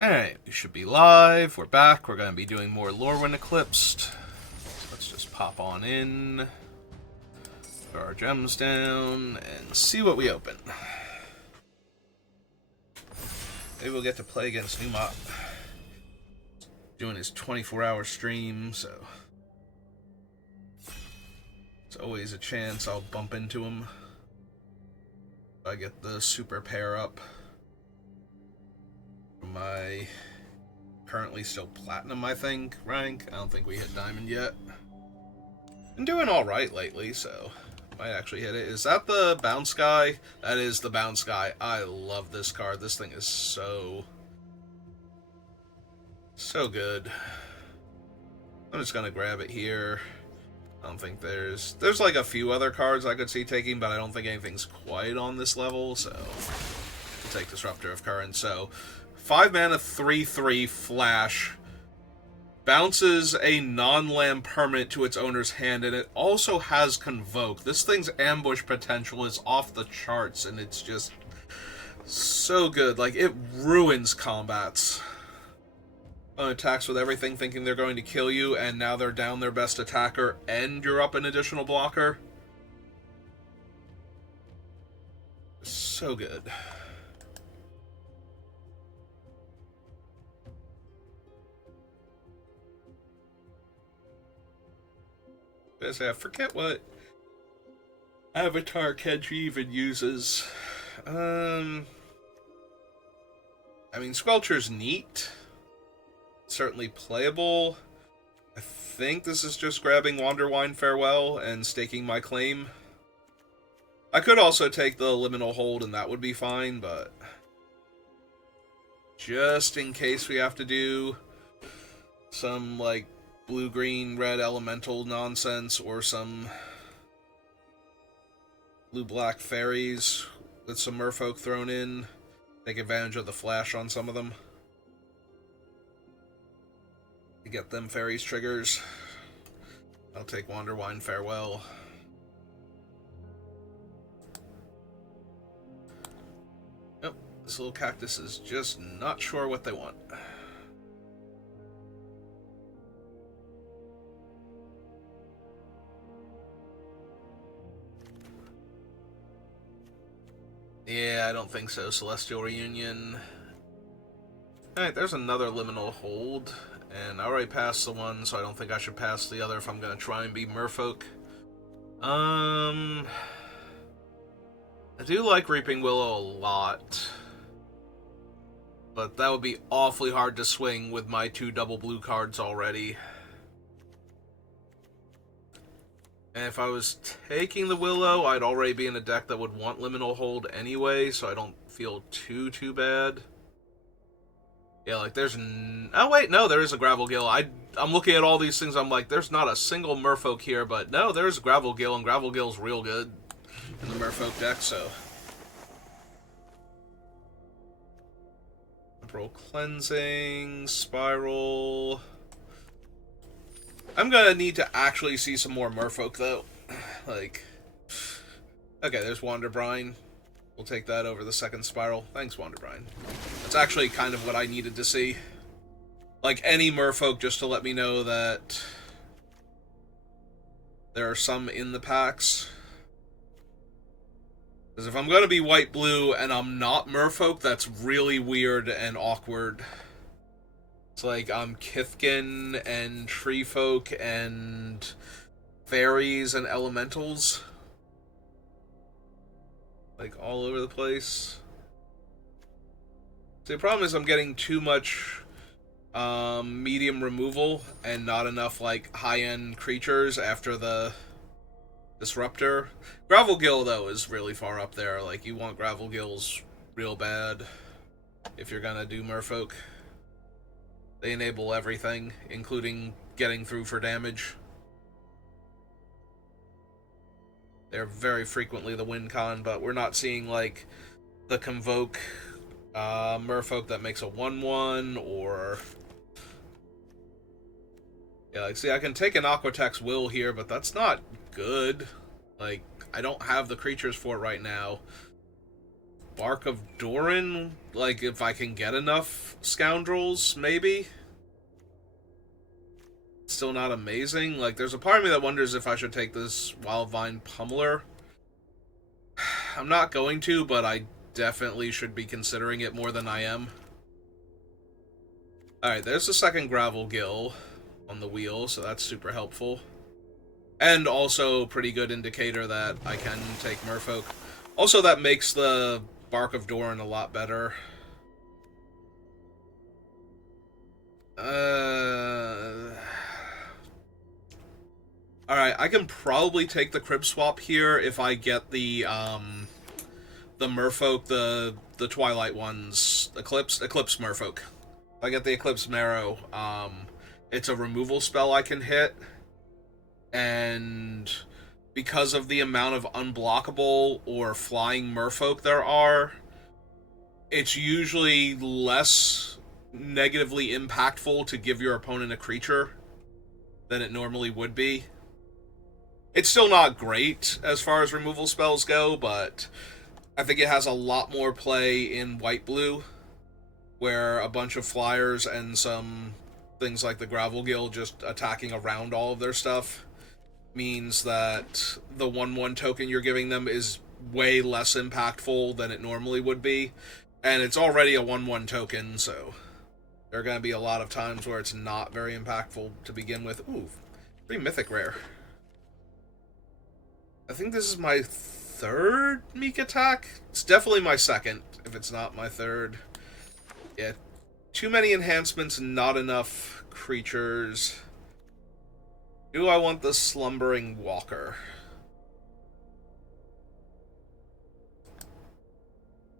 Alright, we should be live. We're back. We're going to be doing more Lorwyn Eclipsed. So let's just pop on in, put our gems down, and see what we open. Maybe we'll get to play against Numop. Doing his 24-hour stream, so it's always a chance I'll bump into him if I get the super pair up. My currently still platinum, I think, rank. I don't think we hit diamond yet. Been doing alright lately, so might actually hit it. Is that the bounce guy? That is the bounce guy. I love this card. This thing is so good. I'm just gonna grab it here. I don't think there's like a few other cards I could see taking, but I don't think anything's quite on this level, so I'll take Disruptor of Current. So 5 mana, 3/3 flash. Bounces a non-land permanent to its owner's hand, and it also has Convoke. This thing's ambush potential is off the charts, and it's just so good. Like, it ruins combats. Attacks with everything thinking they're going to kill you, and now they're down their best attacker, and you're up an additional blocker. So good. I forget what avatar Kenji even uses. I mean, Squelcher's neat. Certainly playable. I think this is just grabbing Wanderwine Farewell and staking my claim. I could also take the Liminal Hold and that would be fine, but just in case we have to do some, like, blue, green, red elemental nonsense, or some blue, black fairies with some merfolk thrown in. Take advantage of the flash on some of them to get them fairies triggers. I'll take Wanderwine Farewell. Nope, this little cactus is just not sure what they want. Yeah, I don't think so. Celestial Reunion. Alright, there's another Liminal Hold. And I already passed the one, so I don't think I should pass the other if I'm going to try and be Merfolk. I do like Reaping Willow a lot. But that would be awfully hard to swing with my 2 double blue cards already. And if I was taking the Willow, I'd already be in a deck that would want Liminal Hold anyway, so I don't feel too bad. Yeah, like there's... Oh wait, no, there is a Gravelgill. I'm looking at all these things, I'm like, there's not a single Merfolk here, but no, there's Gravelgill, and Gravelgill's real good in the Merfolk deck, so... Temporal Cleansing, Spiral... I'm gonna need to actually see some more Merfolk, though. Like... Okay, there's Wanderbrine. We'll take that over the second Spiral. Thanks, Wanderbrine. That's actually kind of what I needed to see. Like, any Merfolk just to let me know that there are some in the packs. Because if I'm gonna be white-blue and I'm not Merfolk, that's really weird and awkward. It's like I'm Kithkin and Treefolk and fairies and elementals. Like, all over the place. See, the problem is I'm getting too much medium removal and not enough, like, high-end creatures after the Disruptor. Gravelgill, though, is really far up there. Like, you want Gravelgills real bad if you're gonna do Merfolk. They enable everything, including getting through for damage. They're very frequently the win con, but we're not seeing, like, the Convoke Merfolk that makes a 1/1, or... Yeah, like, see, I can take an Aquatex Will here, but that's not good. Like, I don't have the creatures for it right now. Bark of Doran, like, if I can get enough scoundrels, maybe? Still not amazing. Like, there's a part of me that wonders if I should take this Wildvine Pummeler. I'm not going to, but I definitely should be considering it more than I am. Alright, there's the second Gravel Gill on the wheel, so that's super helpful. And also pretty good indicator that I can take Merfolk. Also, that makes the Bark of Doran a lot better. Alright, I can probably take the Crib Swap here if I get the Merfolk, the Twilight ones, Eclipse Merfolk. If I get the Eclipse Marrow, it's a removal spell I can hit, and because of the amount of unblockable or flying Merfolk there are, it's usually less negatively impactful to give your opponent a creature than it normally would be. It's still not great as far as removal spells go, but I think it has a lot more play in white-blue, where a bunch of flyers and some things like the Gravel Gill just attacking around all of their stuff means that the 1/1 token you're giving them is way less impactful than it normally would be. And it's already a 1/1 token, so there are going to be a lot of times where it's not very impactful to begin with. Ooh, 3 Mythic Rare. I think this is my third Meek attack. It's definitely my second, if it's not my third. Yeah, too many enhancements, not enough creatures. Do I want the Slumbering Walker?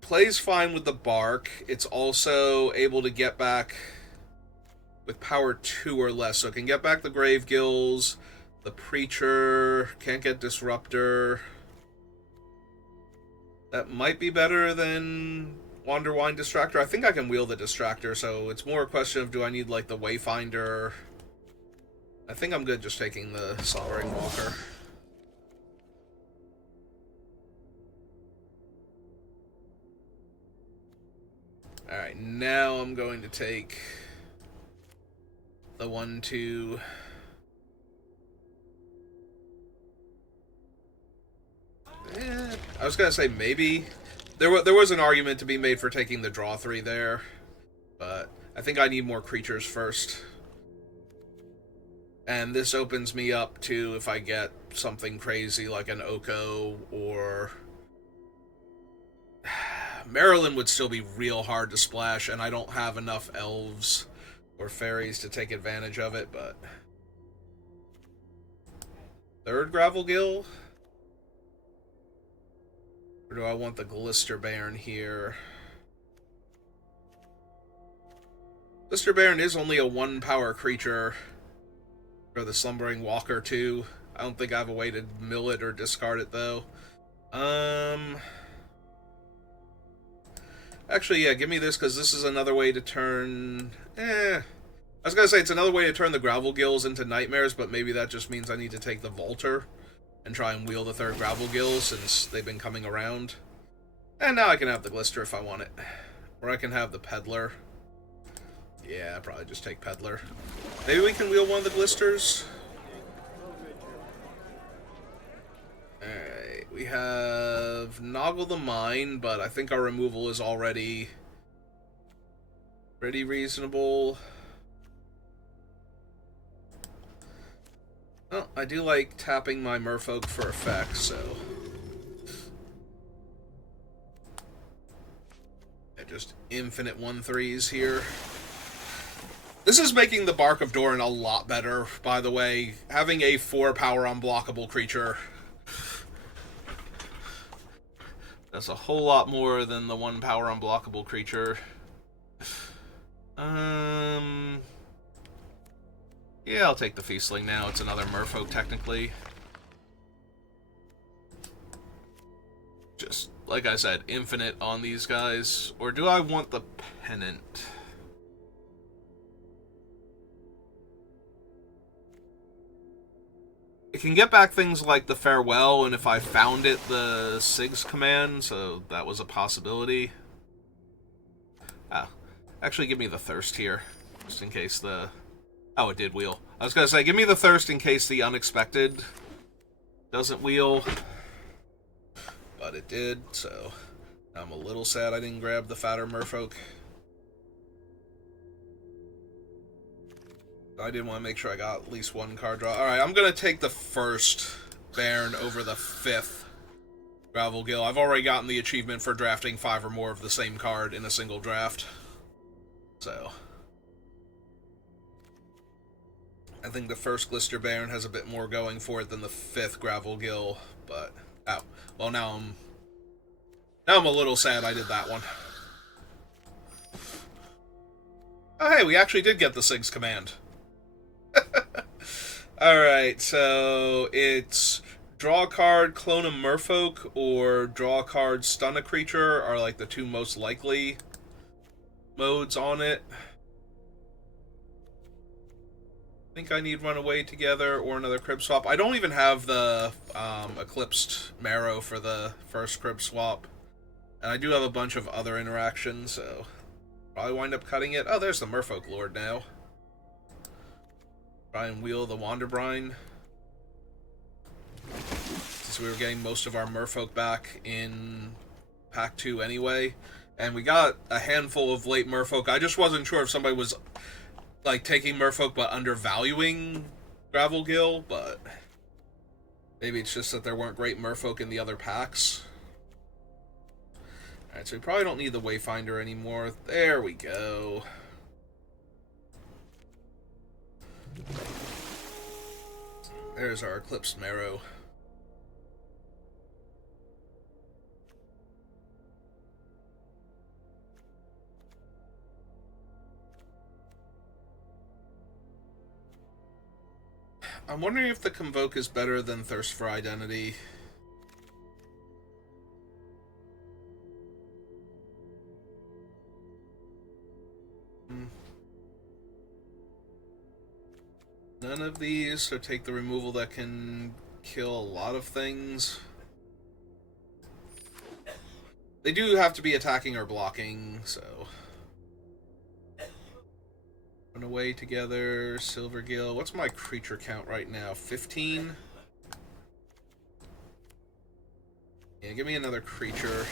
Plays fine with the Bark. It's also able to get back with power 2 or less. So it can get back the Grave Gills, the Preacher, can't get Disruptor. That might be better than Wanderwine Distractor. I think I can wheel the Distractor, so it's more a question of do I need, like, the Wayfinder. I think I'm good just taking the Slumbering Walker. Alright, now I'm going to take the 1/2. I was gonna say maybe there was an argument to be made for taking the draw 3 there, but I think I need more creatures first. And this opens me up to if I get something crazy like an Oko or Maryland would still be real hard to splash, and I don't have enough elves or fairies to take advantage of it, but third Gravel Gill? Or do I want the Glister Baron here? Glister Baron is only a 1-power creature for the Slumbering Walker, too. I don't think I have a way to mill it or discard it, though. Actually, yeah, give me this, because this is another way to turn... I was going to say, it's another way to turn the Gravel Gills into Nightmares, but maybe that just means I need to take the Vaulter and try and wheel the third Gravel Gill, since they've been coming around. And now I can have the Glister if I want it. Or I can have the Peddler. Yeah, I'll probably just take Peddler. Maybe we can wheel one of the Glisters? Alright, we have Noggle the Mine, but I think our removal is already pretty reasonable. Well, I do like tapping my Merfolk for effect, so... yeah, just infinite 1/3s here. This is making the Bark of Doran a lot better, by the way. Having a 4-power unblockable creature. That's a whole lot more than the 1-power unblockable creature. Yeah, I'll take the Feastling now. It's another Merfolk, technically. Just, like I said, infinite on these guys. Or do I want the Pennant? It can get back things like the Farewell, and if I found it, the SIG's command, so that was a possibility. Ah, actually give me the Thirst here, just in case the... Oh, it did wheel. I was gonna say, give me the Thirst in case the Unexpected doesn't wheel. But it did, so I'm a little sad I didn't grab the fatter merfolk. I did want to make sure I got at least one card draw. Alright, I'm going to take the first Baron over the 5th Gravel Gill. I've already gotten the achievement for drafting 5 or more of the same card in a single draft. So I think the first Glister Baron has a bit more going for it than the 5th Gravel Gill, but... Oh. Well, now I'm a little sad I did that one. Oh, hey, we actually did get the SIG's command. Alright, so it's draw a card, clone a merfolk, or draw a card, stun a creature are like the two most likely modes on it. I think I need Run Away Together or another Crib Swap. I don't even have the Eclipsed Marrow for the first Crib Swap. And I do have a bunch of other interactions, so probably wind up cutting it. Oh, there's the Merfolk Lord now. Try and wheel the Wanderbrine. Since we were getting most of our Merfolk back in Pack 2 anyway. And we got a handful of late Merfolk. I just wasn't sure if somebody was like taking Merfolk but undervaluing Gravel Gill, but maybe it's just that there weren't great Merfolk in the other packs. Alright, so we probably don't need the Wayfinder anymore. There we go. There's our Eclipsed Marrow. I'm wondering if the Convoke is better than Thirst for Identity. None of these, so take the removal that can kill a lot of things. They do have to be attacking or blocking, so... Run Away Together, Silver Gill. What's my creature count right now? 15? Yeah, give me another creature.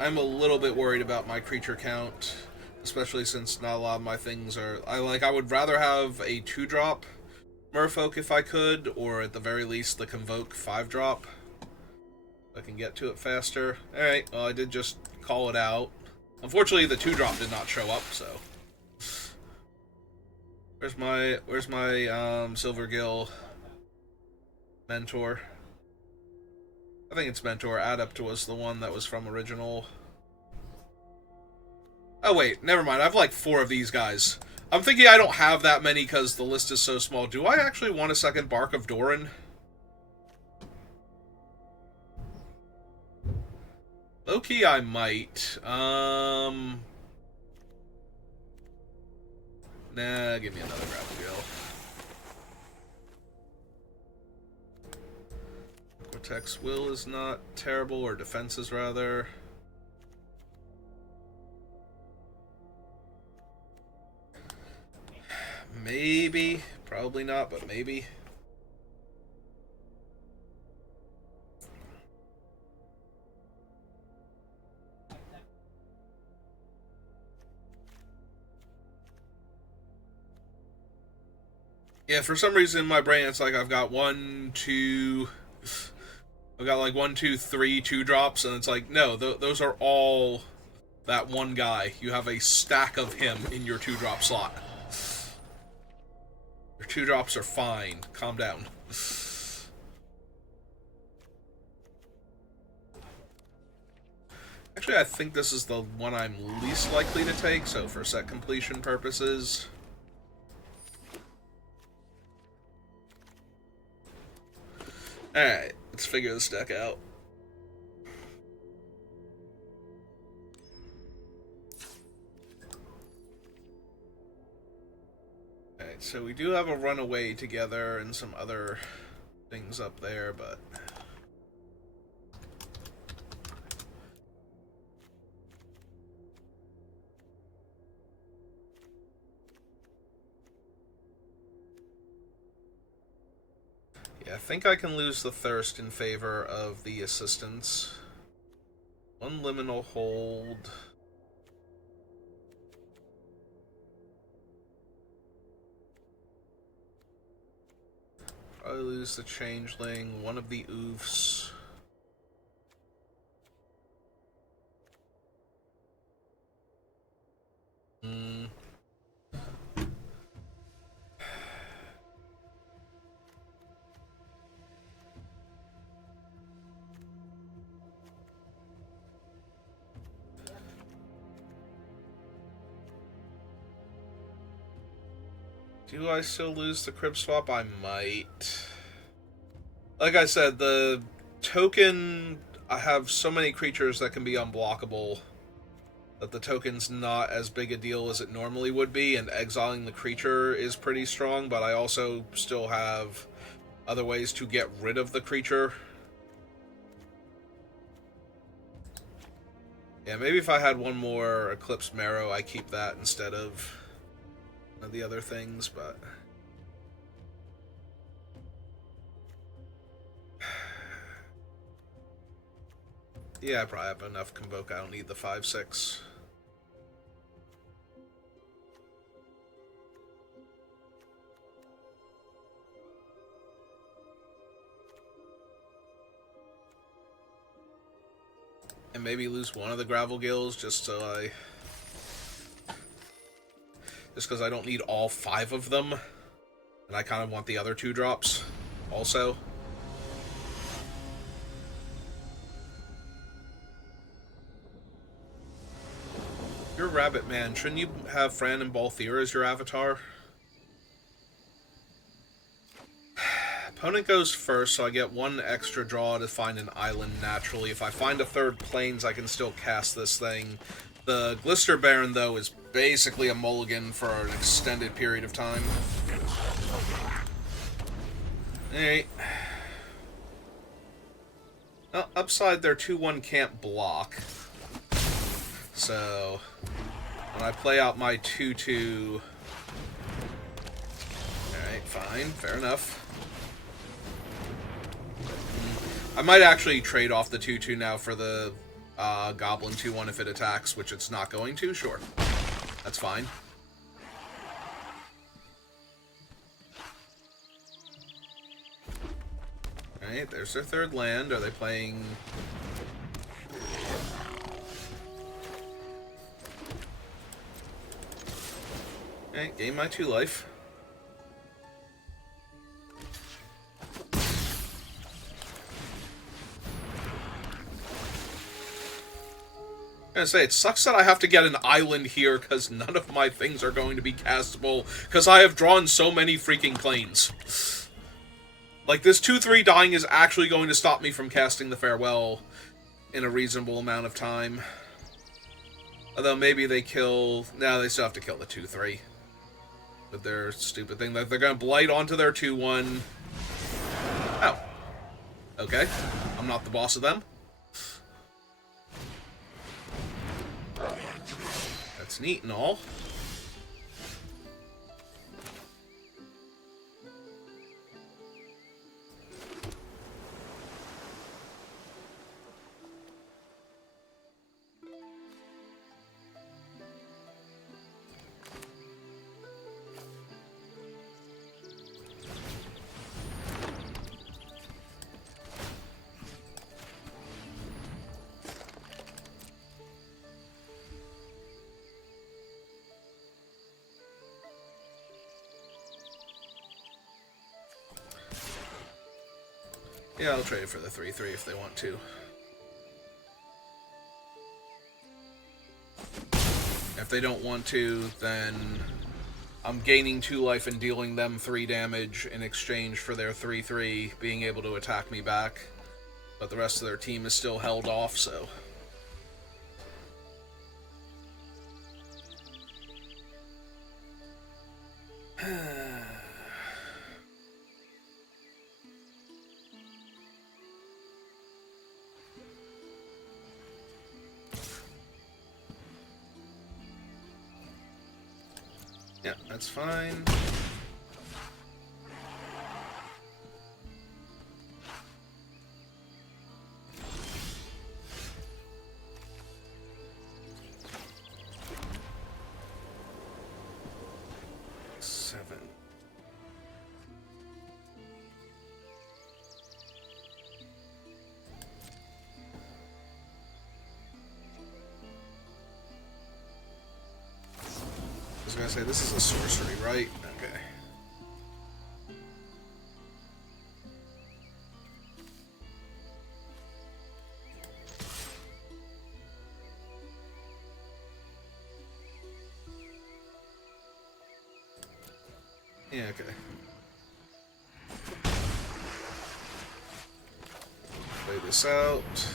I'm a little bit worried about my creature count, especially since not a lot of my things are... I would rather have a 2-drop Merfolk if I could, or at the very least the Convoke 5-drop. I can get to it faster. Alright, well I did just call it out. Unfortunately the 2-drop did not show up, so... Where's my Silver Gill Mentor? I think it's Mentor. Adept was the one that was from original. Oh wait, never mind. I have like 4 of these guys. I'm thinking I don't have that many because the list is so small. Do I actually want a second Bark of Doran? Low-key, I might. Nah, give me another Gravel Gill. Cortex Will is not terrible, or Defenses rather. Maybe. Probably not, but maybe. Yeah, for some reason in my brain it's like I've got 1, 2... I've got like 1, 2, 3 2-drops, and it's like, no, those are all that one guy. You have a stack of him in your 2-drop slot. Your 2-drops are fine. Calm down. Actually, I think this is the one I'm least likely to take, so for set completion purposes... Alright, let's figure this deck out. Okay, Alright, so we do have a runaway together and some other things up there, but... yeah, I think I can lose the thirst in favor of the assistance. One liminal hold... Probably lose the changeling, one of the oofs. Do I still lose the crib swap? I might. Like I said, the token... I have so many creatures that can be unblockable that the token's not as big a deal as it normally would be, and exiling the creature is pretty strong, but I also still have other ways to get rid of the creature. Yeah, maybe if I had one more Eclipsed Marrow, I keep that instead of the other things, but... yeah, I probably have enough Convoke. I don't need the 5/6. And maybe lose one of the Gravel Gills just so I... just because I don't need all 5 of them. And I kind of want the other 2 drops also. You're a Rabbit Man. Shouldn't you have Fran and Balthier as your avatar? Opponent goes first, so I get 1 extra draw to find an island naturally. If I find a 3rd plains, I can still cast this thing. The Glister Baron, though, is basically a mulligan for an extended period of time. Alright. Well, upside, their 2/1 can't block. So, when I play out my 2/2... alright, fine, fair enough. I might actually trade off the 2/2 now for the Goblin 2/1 if it attacks, which it's not going to, sure. That's fine. Alright, there's their 3rd land. Are they playing... alright, gain my 2 life. I was gonna say, it sucks that I have to get an island here because none of my things are going to be castable because I have drawn so many freaking planes. Like, this 2/3 dying is actually going to stop me from casting the Farewell in a reasonable amount of time. Although maybe they kill... no, they still have to kill the 2/3. With their stupid thing. They're going to blight onto their 2/1. Oh. Okay. I'm not the boss of them. That's neat and all. Yeah, I'll trade for the 3/3 if they want to. If they don't want to, then I'm gaining 2 life and dealing them 3 damage in exchange for their 3/3 being able to attack me back. But the rest of their team is still held off, so... Yeah, that's fine. I was gonna say, this is a sorcery, right? Okay. Yeah, okay. Play this out.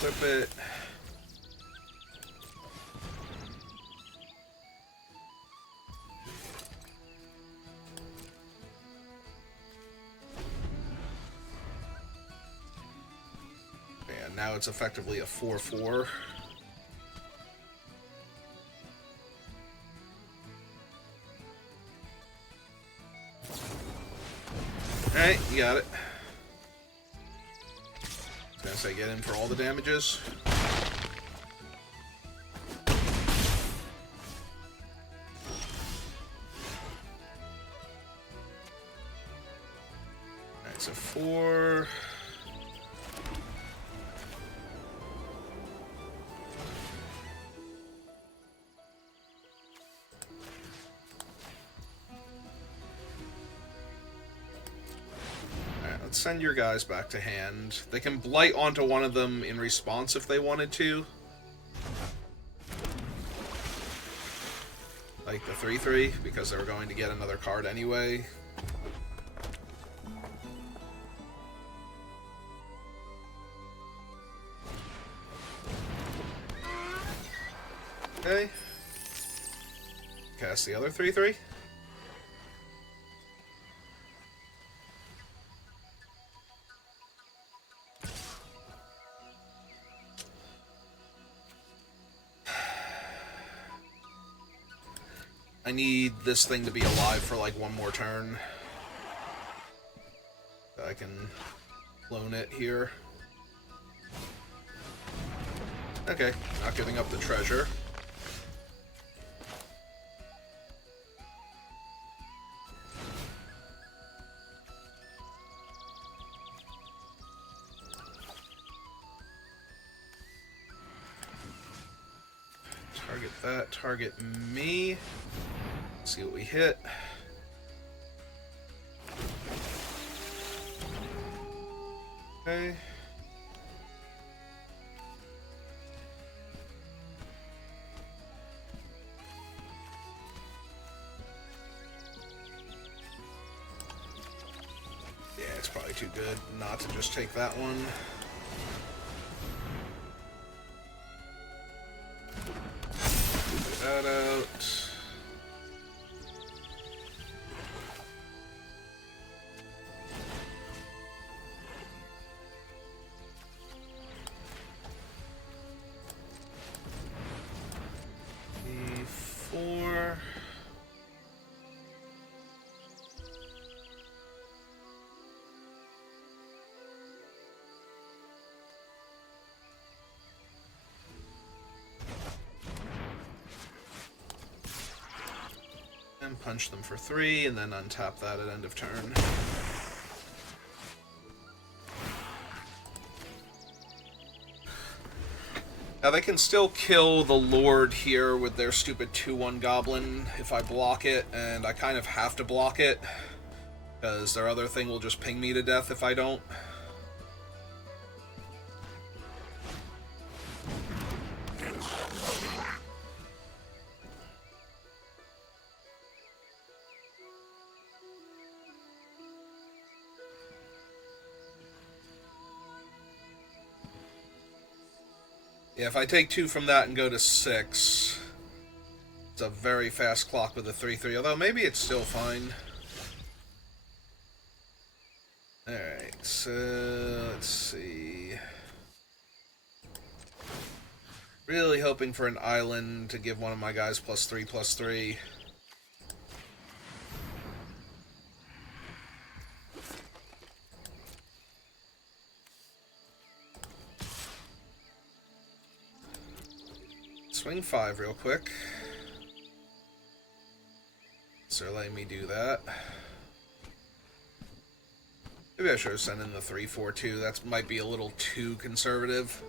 Equip it. And now it's effectively a 4/4. Alright, you got it. I was gonna say, get in for all the damages. Alright, so 4. Let's send your guys back to hand. They can blight onto one of them in response if they wanted to. Like the 3/3, because they were going to get another card anyway. Okay. Cast the other 3/3. I need this thing to be alive for like one more turn. So I can clone it here. Okay, not giving up the treasure. Target that, target me. See what we hit. Okay. Yeah, it's probably too good not to just take that one. Get that out. E4. And punch them for 3, and then untap that at end of turn. Now they can still kill the Lord here with their stupid 2/1 Goblin if I block it, and I kind of have to block it, because their other thing will just ping me to death if I don't. Yeah, if I take 2 from that and go to 6, it's a very fast clock with a 3/3, although maybe it's still fine. Alright, so let's see. Really hoping for an island to give one of my guys +3/+3. Swing 5 real quick. So they're letting me do that. Maybe I should have sent in the 3/4/2. That might be a little too conservative.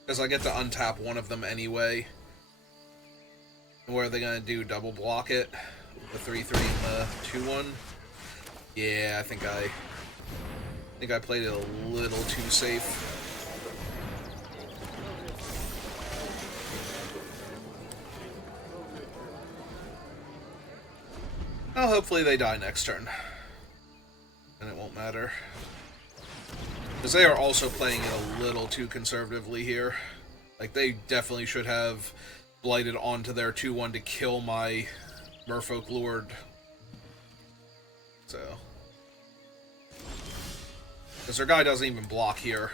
Because I get to untap one of them anyway. What are they going to do? Double block it? The 3/3 and the 2/1? Yeah, I think I played it a little too safe. Well, hopefully they die next turn. And it won't matter. Because they are also playing it a little too conservatively here. Like, they definitely should have blighted onto their 2/1 to kill my Merfolk Lord. So. Because their guy doesn't even block here.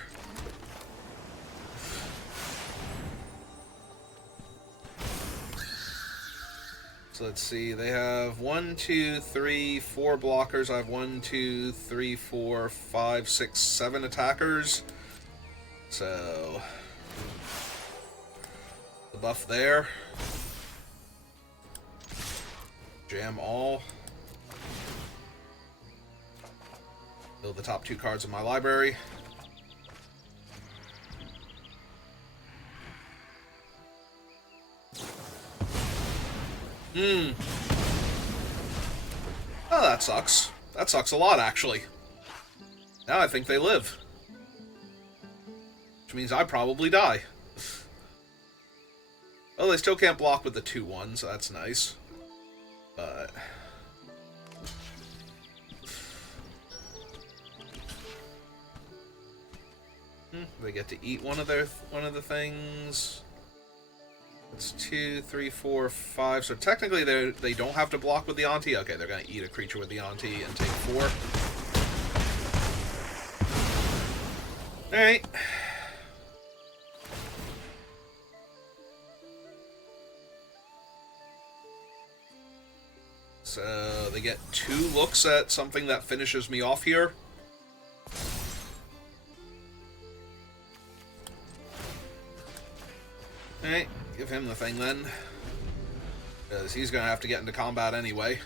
So let's see, they have 1, 2, 3, 4 blockers. I have 1, 2, 3, 4, 5, 6, 7 attackers. So the buff there. Jam all. Build the top 2 cards of my library. Oh, that sucks. That sucks a lot, actually. Now I think they live. Which means I probably die. Well, they still can't block with the 2/1, so that's nice. But they get to eat one of the things. It's 2, 3, 4, 5. So technically they don't have to block with the Auntie. Okay, they're going to eat a creature with the Auntie and take 4. Alright. So they get 2 looks at something that finishes me off here. Alright. Give him the thing then. Because he's going to have to get into combat anyway.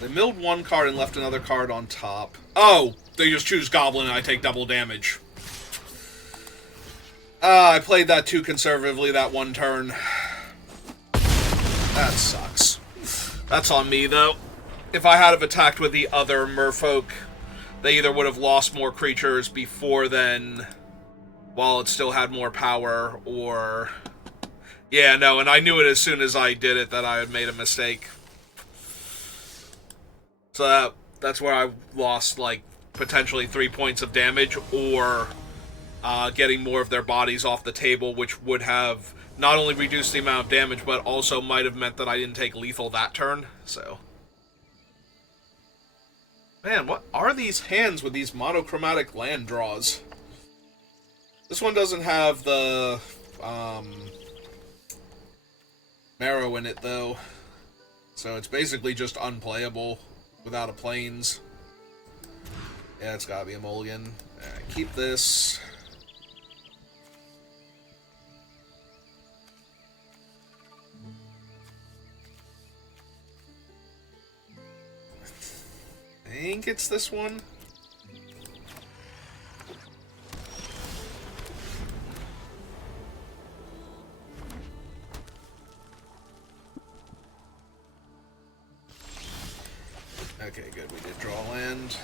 They milled 1 card and left another card on top. Oh! They just choose Goblin and I take double damage. I played that too conservatively that one turn. That sucks. That's on me though. If I had have attacked with the other Merfolk, they either would have lost more creatures before then, while it still had more power, or... Yeah, no, and I knew it as soon as I did it that I had made a mistake. So that's where I lost, like, potentially 3 points of damage, or getting more of their bodies off the table, which would have not only reduced the amount of damage, but also might have meant that I didn't take lethal that turn, so... Man, what are these hands with these monochromatic land draws? This one doesn't have the marrow in it, though. So it's basically just unplayable without a plains. Yeah, it's gotta be a mulligan. Alright, keep this. I think it's this one. Okay, good. We did draw land.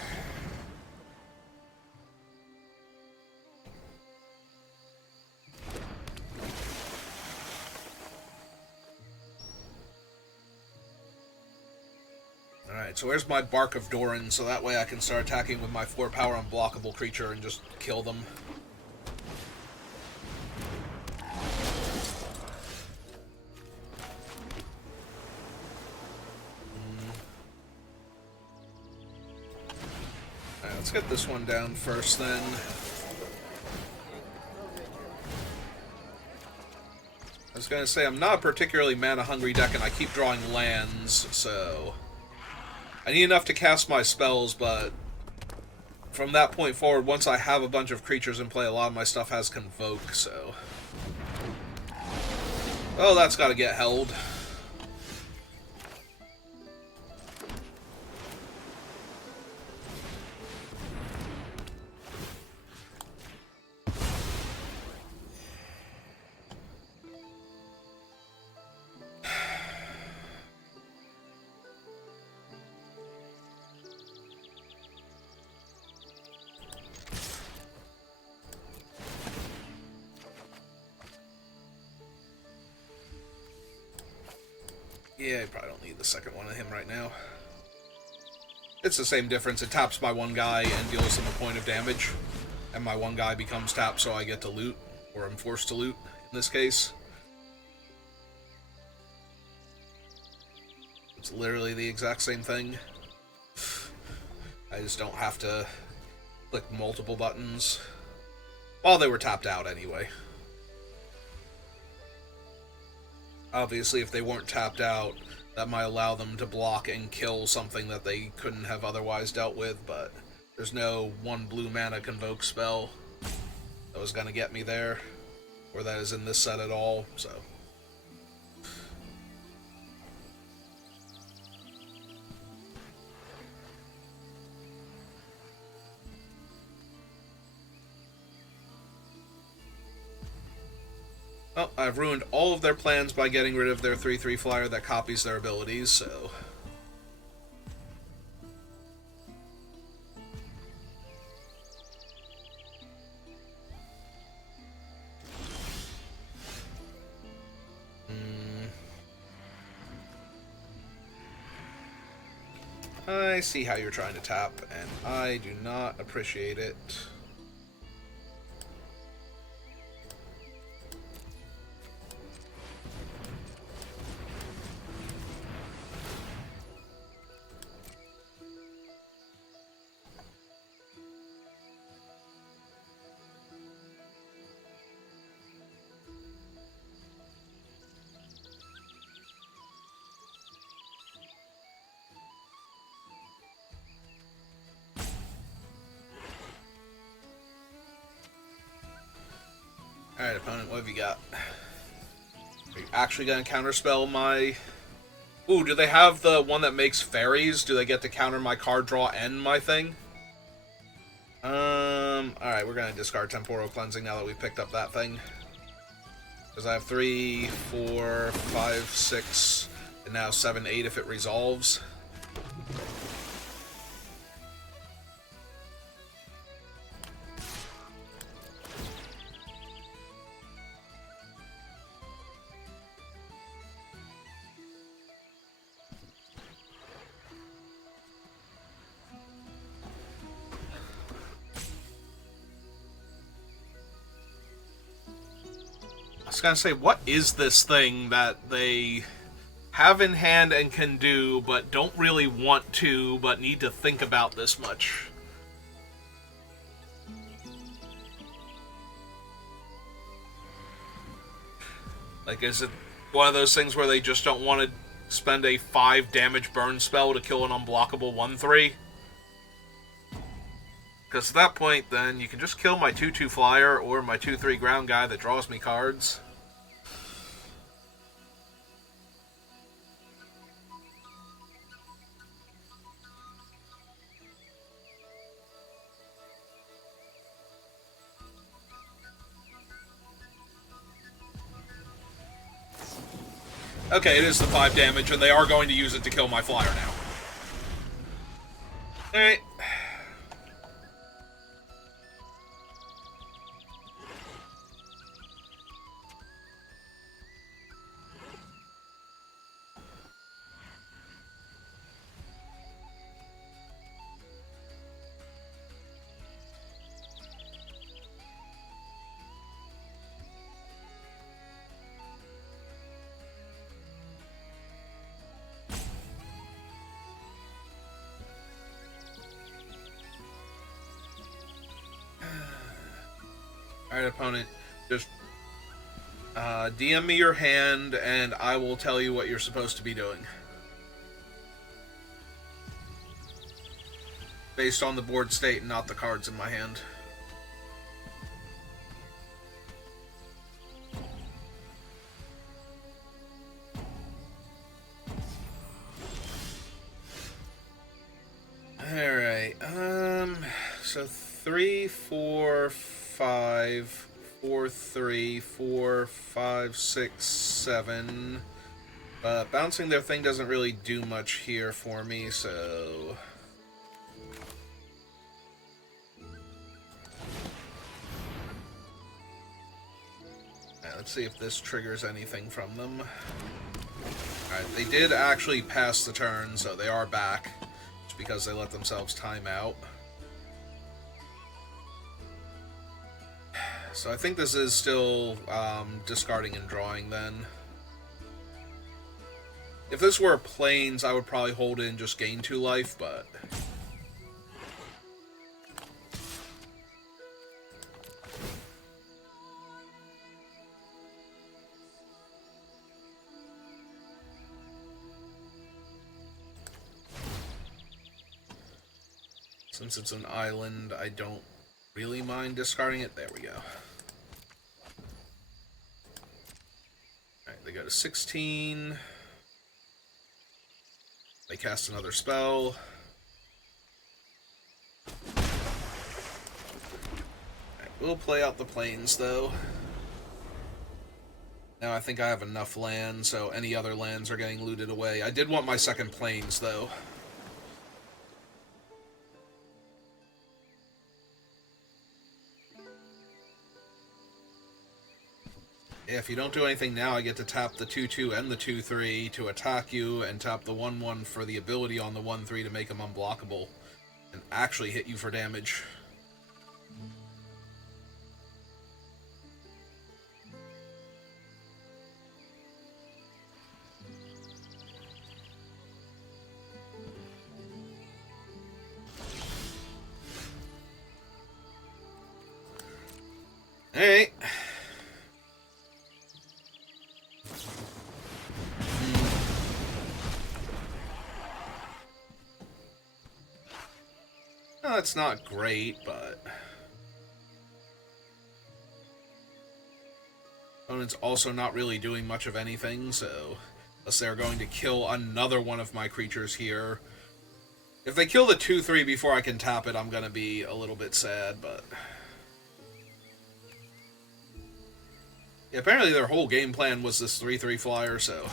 Alright, so where's my Bark of Doran, so that way I can start attacking with my 4-power unblockable creature and just kill them. Let's get this one down first, then. I was going to say, I'm not a particularly mana-hungry deck, and I keep drawing lands, so... I need enough to cast my spells, but... From that point forward, once I have a bunch of creatures in play, a lot of my stuff has Convoke, so... Oh, that's got to get held. Yeah, I probably don't need the second one of him right now. It's the same difference. It taps my one guy and deals him a point of damage. And my one guy becomes tapped, so I get to loot. Or I'm forced to loot, in this case. It's literally the exact same thing. I just don't have to click multiple buttons. Well, they were tapped out anyway. Obviously, if they weren't tapped out, that might allow them to block and kill something that they couldn't have otherwise dealt with, but there's no one blue mana Convoke spell that was going to get me there, or that is in this set at all, so... Well, I've ruined all of their plans by getting rid of their 3/3 flyer that copies their abilities, so... I see how you're trying to tap, and I do not appreciate it. Alright, opponent, what have you got? Are you actually going to counterspell my... Ooh, do they have the one that makes fairies? Do they get to counter my card draw and my thing? Alright, we're going to discard Temporal Cleansing now that we've picked up that thing. Because I have 3, 4, 5, 6, and now 7, 8 if it resolves. I was gonna say, what is this thing that they have in hand and can do, but don't really want to, but need to think about this much? Like, is it one of those things where they just don't want to spend a 5 damage burn spell to kill an unblockable 1/3? Because at that point, then, you can just kill my 2/2 flyer or my 2/3 ground guy that draws me cards. Okay, it is the 5 damage, and they are going to use it to kill my flyer now. Alright. Alright, opponent. Just DM me your hand, and I will tell you what you're supposed to be doing. Based on the board state and not the cards in my hand. Alright, so 3, 4, 5, 4, 3, 4, 5, 6, 7. Bouncing their thing doesn't really do much here for me, so... Let's see if this triggers anything from them. Alright, they did actually pass the turn, so they are back. Just because they let themselves time out. So I think this is still discarding and drawing then. If this were plains, I would probably hold it and just gain 2 life, but... Since it's an island, I don't really mind discarding it. There we go. Alright, they go to 16. They cast another spell. Alright, we'll play out the plains, though. Now I think I have enough land, so any other lands are getting looted away. I did want my second plains, though. Yeah, if you don't do anything now, I get to tap the 2-2 and the 2-3 to attack you, and tap the 1-1 for the ability on the 1-3 to make them unblockable, and actually hit you for damage. Alright. No, that's not great, but... Opponent's also not really doing much of anything, so... Unless they're going to kill another one of my creatures here. If they kill the 2-3 before I can tap it, I'm gonna be a little bit sad, but... Yeah, apparently their whole game plan was this 3-3 flyer, so...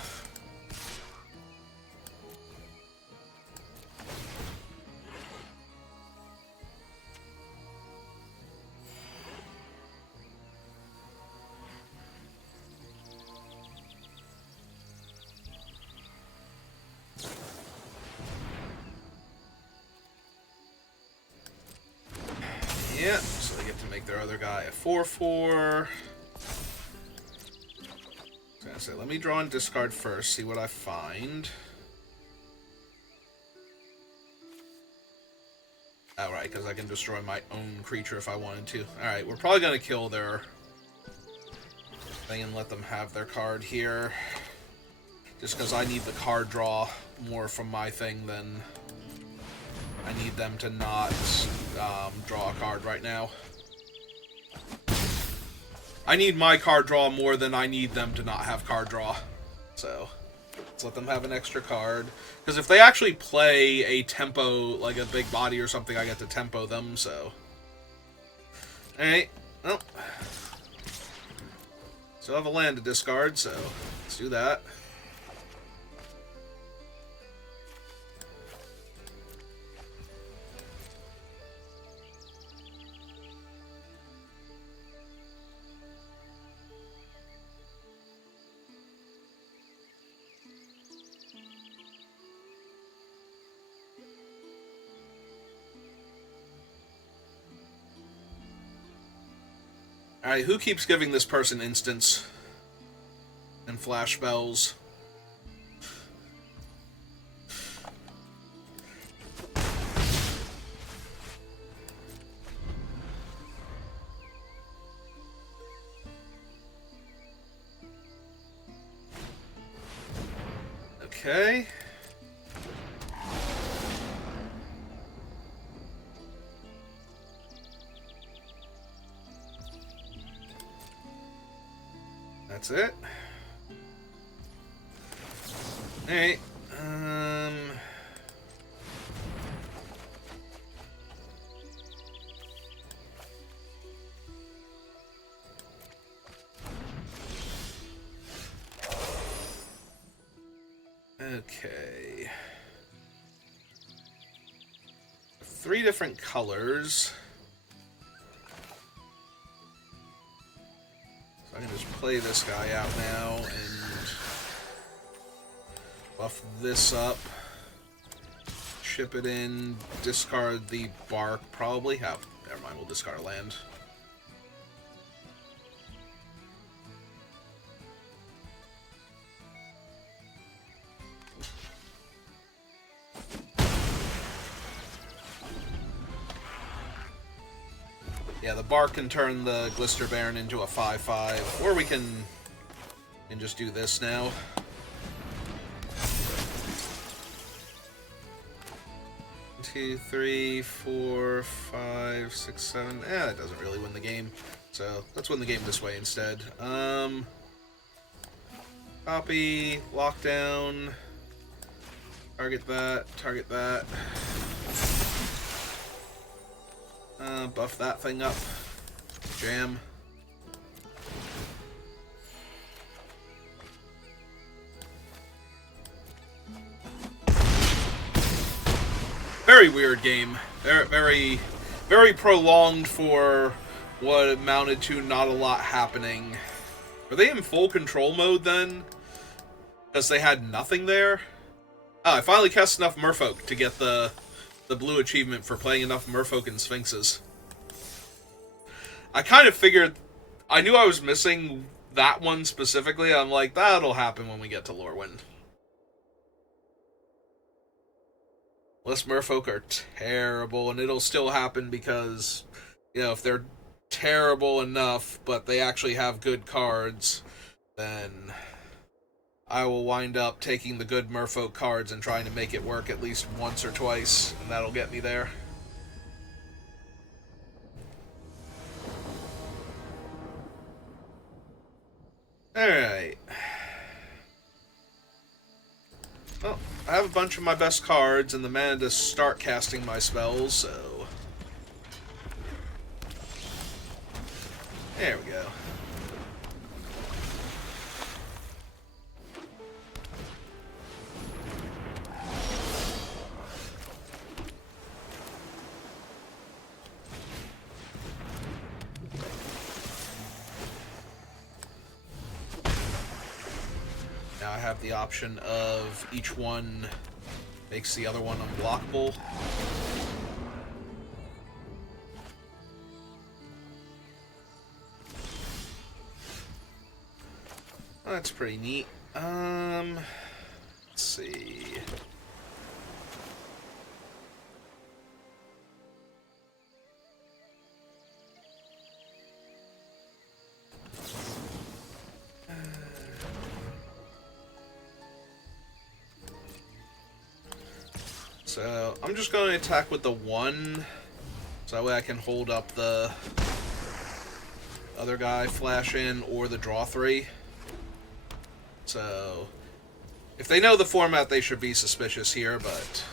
Yeah, so they get to make their other guy a 4-4. So let me draw and discard first, see what I find. Alright, because I can destroy my own creature if I wanted to. Alright, we're probably going to kill their thing and let them have their card here. Just because I need the card draw more from my thing than I need them to not draw a card right now. I need my card draw more than I need them to not have card draw. So, let's let them have an extra card. Because if they actually play a tempo, like a big body or something, I get to tempo them, so... Alright, well... Still have a land to discard, so let's do that. Alright, who keeps giving this person instants and flash spells? Okay. That's it. Alright. Okay. 3 different colors. So I can just play this guy out now and buff this up. Ship it in, discard the bark, probably. Never mind, we'll discard land. Yeah, the bark can turn the Glister Baron into a 5/5, or we can just do this now. Two, 3, 4, 5, 6, 7. That doesn't really win the game. So let's win the game this way instead. Copy, lockdown. Target that. Target that. Buff that thing up. Jam. Very weird game. Very, very prolonged for what amounted to not a lot happening. Were they in full control mode then? Because they had nothing there? Oh, I finally cast enough merfolk to get the blue achievement for playing enough merfolk and sphinxes. I kind of figured... I knew I was missing that one specifically. I'm like, that'll happen when we get to Lorwyn. Less merfolk are terrible, and it'll still happen because, you know, if they're terrible enough, but they actually have good cards, then I will wind up taking the good merfolk cards and trying to make it work at least once or twice, and that'll get me there. Alright. Well, I have a bunch of my best cards and the mana to start casting my spells, so... There we go. Now I have the option of each one makes the other one unblockable. That's pretty neat. Let's see. So, I'm just going to attack with the 1, so that way I can hold up the other guy, flash in, or the draw 3. So, if they know the format, they should be suspicious here, but...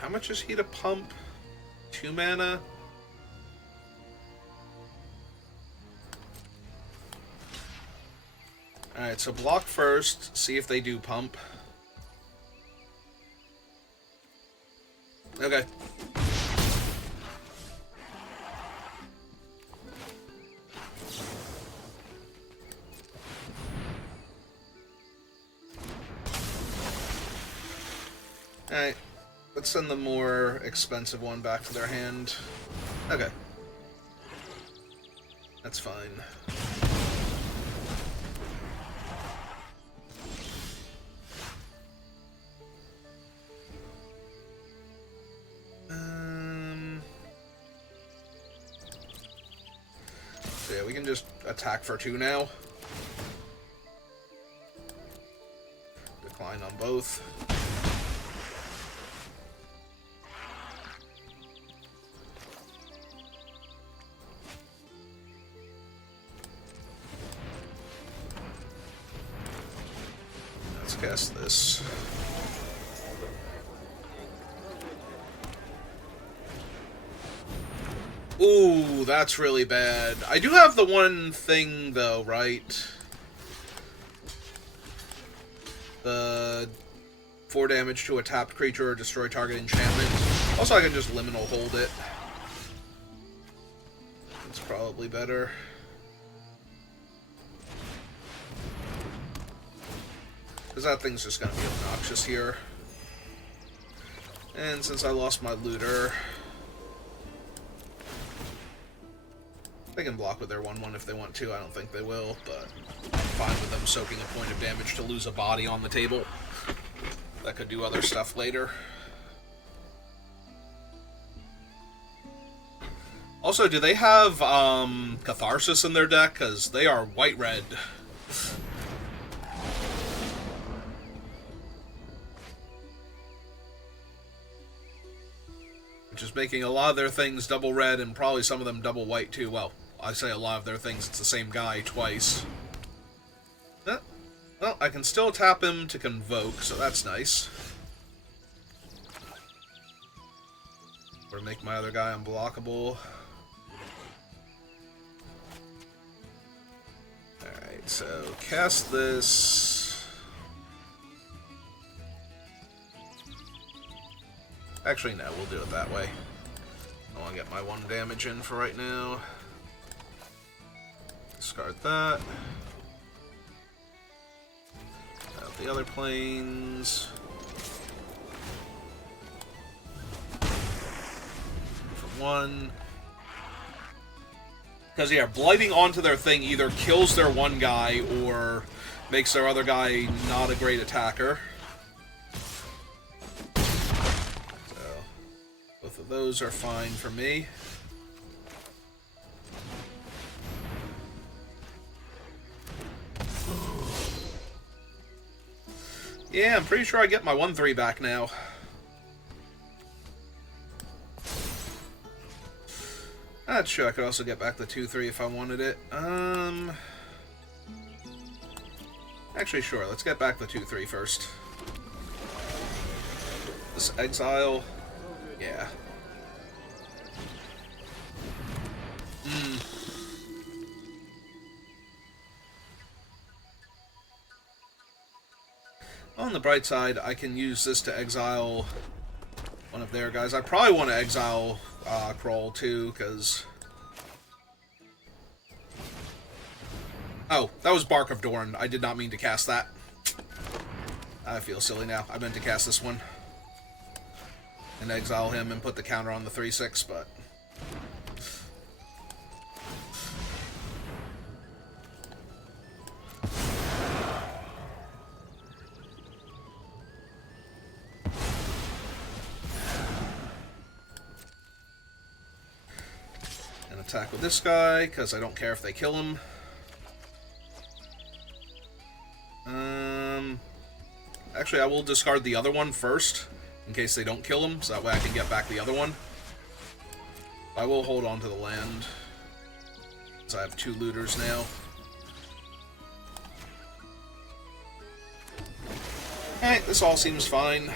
How much is he to pump? 2 mana? Alright, so block first, see if they do pump. Okay. Alright, let's send the more expensive one back to their hand. Okay. That's fine. we can just attack for 2 now. Decline on both. Let's cast this. Ooh, that's really bad. I do have the one thing, though, right? The 4 damage to a tapped creature or destroy target enchantment. Also, I can just liminal hold it. It's probably better. Because that thing's just going to be obnoxious here. And since I lost my looter... They can block with their 1/1 if they want to. I don't think they will, but I'm fine with them soaking a point of damage to lose a body on the table. That could do other stuff later. Also, do they have Catharsis in their deck? Because they are white-red. Which is making a lot of their things double red and probably some of them double white too. Well, I say a lot of their things, it's the same guy twice. Well, I can still tap him to Convoke, so that's nice. Or make my other guy unblockable. Alright, so cast this. Actually, no, we'll do it that way. I want to get my 1 damage in for right now. Discard that. Out the other planes. For 1. Because, yeah, blighting onto their thing either kills their one guy or makes their other guy not a great attacker. So, both of those are fine for me. Yeah, I'm pretty sure I get my 1/3 back now. That's true, I could also get back the 2/3 if I wanted it. Actually, sure, let's get back the 2/3 first. This exile, yeah. On the bright side, I can use this to exile one of their guys. I probably want to exile Kroll too, because... Oh, that was Bark of Dorn. I did not mean to cast that. I feel silly now. I meant to cast this one. And exile him and put the counter on the 3/6, but... Attack with this guy, because I don't care if they kill him. Actually, I will discard the other one first, in case they don't kill him, so that way I can get back the other one. I will hold on to the land, because I have 2 looters now. Alright, this all seems fine.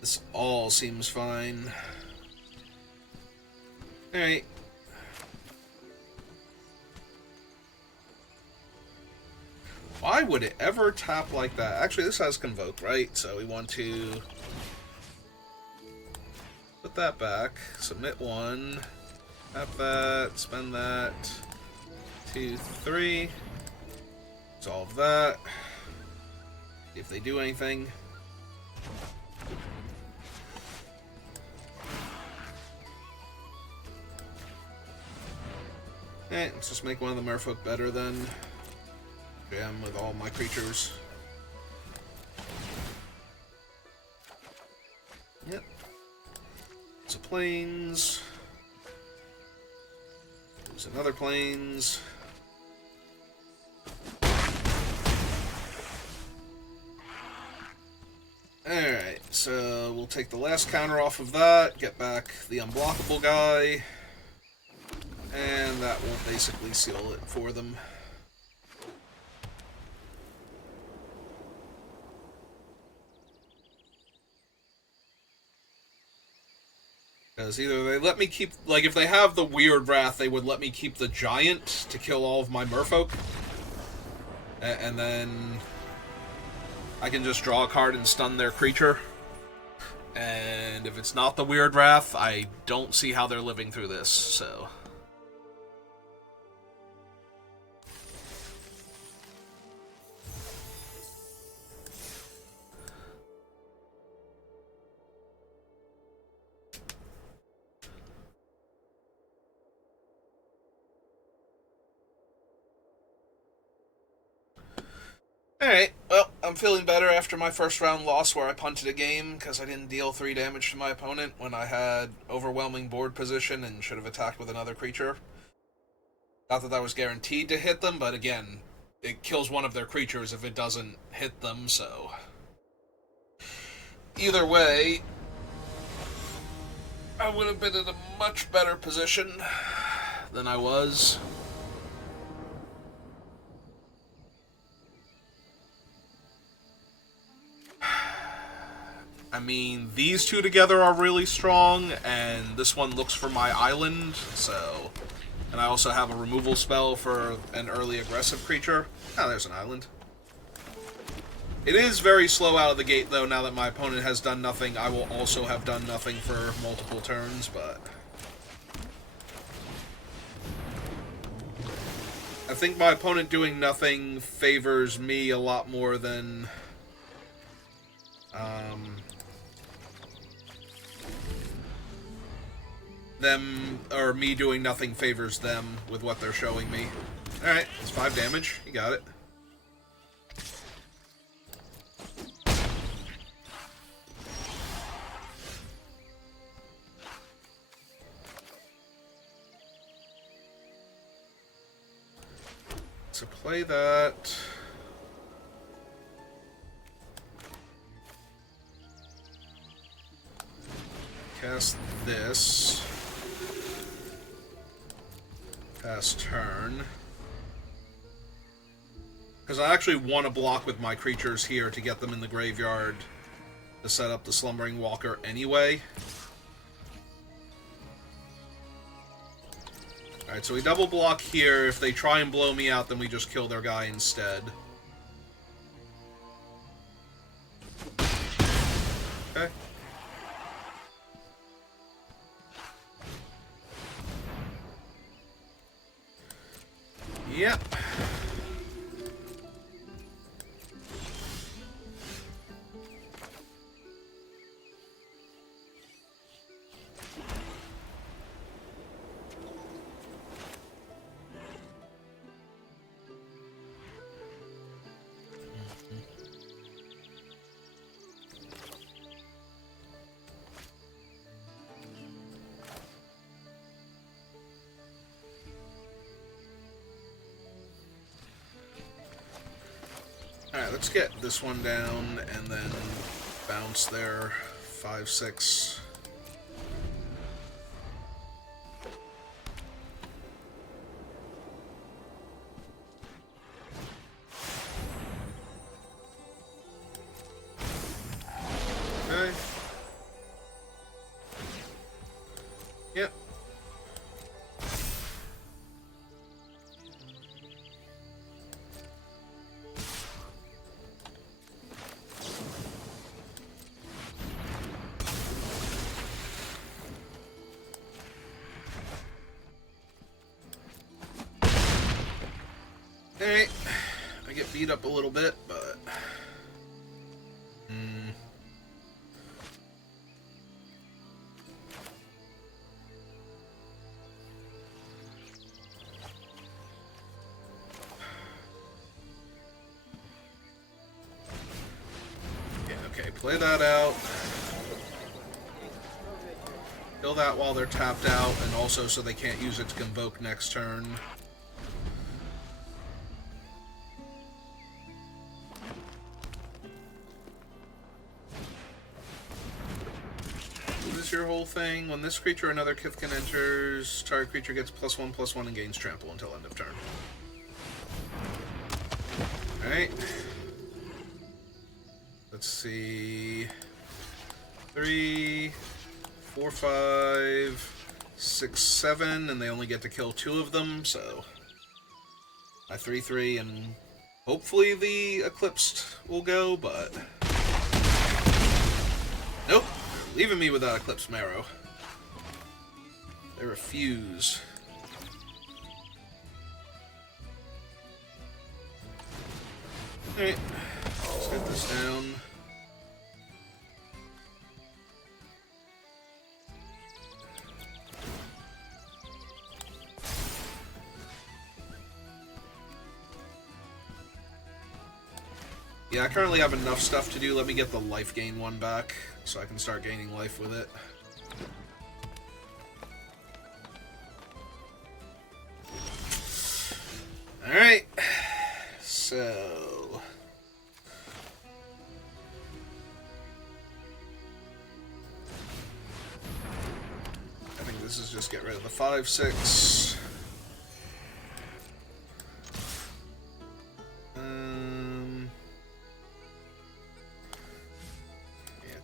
This all seems fine. Alright. Why would it ever tap like that? Actually, this has Convoke, right? So we want to put that back. Submit 1. Tap that. Spend that. 2, 3. Resolve that. See if they do anything. Alright, let's just make one of the merfolk better then. Jam with all my creatures. Yep. So planes. There's another planes. Alright, so we'll take the last counter off of that, get back the unblockable guy, and that will basically seal it for them. Because either they let me keep, like, if they have the weird wrath, they would let me keep the giant to kill all of my merfolk, and then I can just draw a card and stun their creature. And if it's not the weird wrath, I don't see how they're living through this, so. Alright, well, I'm feeling better after my first round loss where I punted a game because I didn't deal 3 damage to my opponent when I had overwhelming board position and should have attacked with another creature. Not that that was guaranteed to hit them, but again, it kills one of their creatures if it doesn't hit them, so. Either way, I would have been in a much better position than I was. I mean, these two together are really strong, and this one looks for my island, so. And I also have a removal spell for an early aggressive creature. Oh, there's an island. It is very slow out of the gate, though, now that my opponent has done nothing. I will also have done nothing for multiple turns, but. I think my opponent doing nothing favors me a lot more than. Them, or me doing nothing favors them with what they're showing me. Alright, it's 5 damage. You got it. So play that. Cast this. Pass turn. Because I actually want to block with my creatures here to get them in the graveyard to set up the Slumbering Walker anyway. Alright, so we double block here. If they try and blow me out, then we just kill their guy instead. Okay. Yep. Alright, let's get this one down and then bounce their 5/6. Okay. Yep. Alright, I get beat up a little bit, but. play that out. Kill that while they're tapped out, and also so they can't use it to convoke next turn. This is your whole thing. When this creature or another Kithkin enters, target creature gets +1/+1 and gains trample until end of turn. Alright. Let's see. 3, 4, 5, 6, 7, and they only get to kill 2 of them, so I 3/3, and hopefully the Eclipsed will go, but nope, leaving me without Eclipsed Marrow. They refuse. Alright, let's get this down. Yeah, I currently have enough stuff to do. Let me get the life gain one back so I can start gaining life with it. Alright, so I think this is just get rid of the 5/6.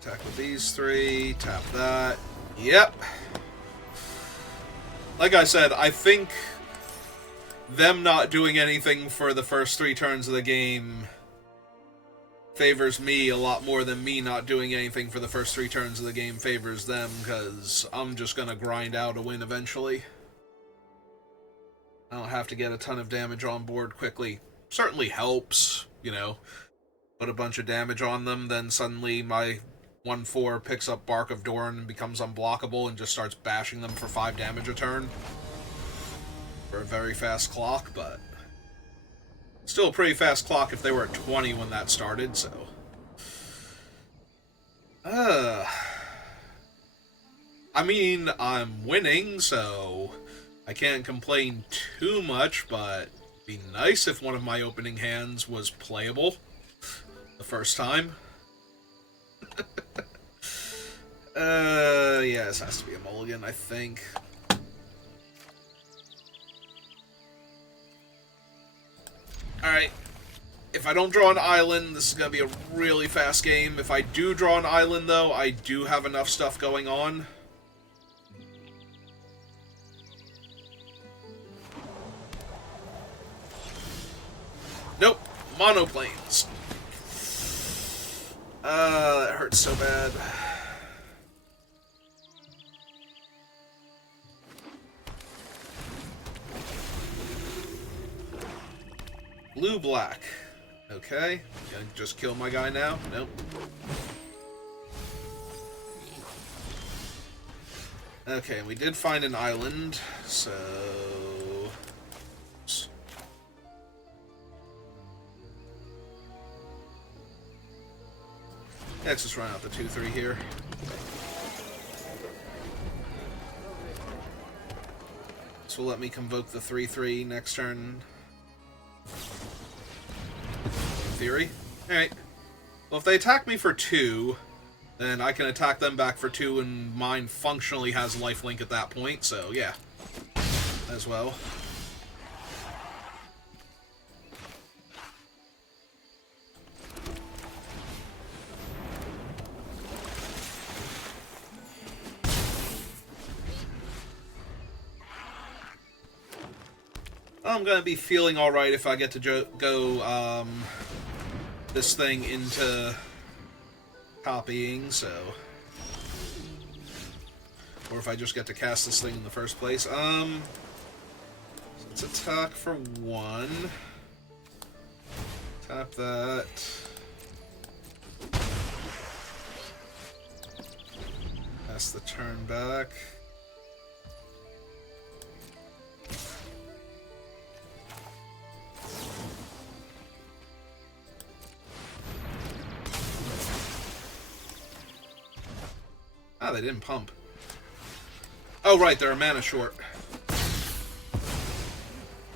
Attack with these 3, tap that. Yep. Like I said, I think them not doing anything for the first 3 turns of the game favors me a lot more than me not doing anything for the first 3 turns of the game favors them, because I'm just going to grind out a win eventually. I don't have to get a ton of damage on board quickly. Certainly helps, you know. Put a bunch of damage on them, then suddenly my 1/4 picks up Bark of Dorn and becomes unblockable and just starts bashing them for 5 damage a turn. For a very fast clock, but still a pretty fast clock if they were at 20 when that started, so. I mean, I'm winning, so I can't complain too much, but it'd be nice if one of my opening hands was playable the first time. Yeah, this has to be a mulligan, I think. Alright. If I don't draw an island, this is going to be a really fast game. If I do draw an island, though, I do have enough stuff going on. Nope. Monoplanes. That hurts so bad. Blue-black. Okay. Gonna just kill my guy now? Nope. Okay, we did find an island, so... Let's just run out the 2/3 here. This will let me convoke the 3/3 next turn. In theory. Alright. Well, if they attack me for 2, then I can attack them back for 2, and mine functionally has lifelink at that point, so yeah. As well. I'm gonna be feeling alright if I get to go this thing into copying, so... Or if I just get to cast this thing in the first place. Let's attack for 1. Tap that. Pass the turn back. Ah, they didn't pump. Oh, right, they're a mana short.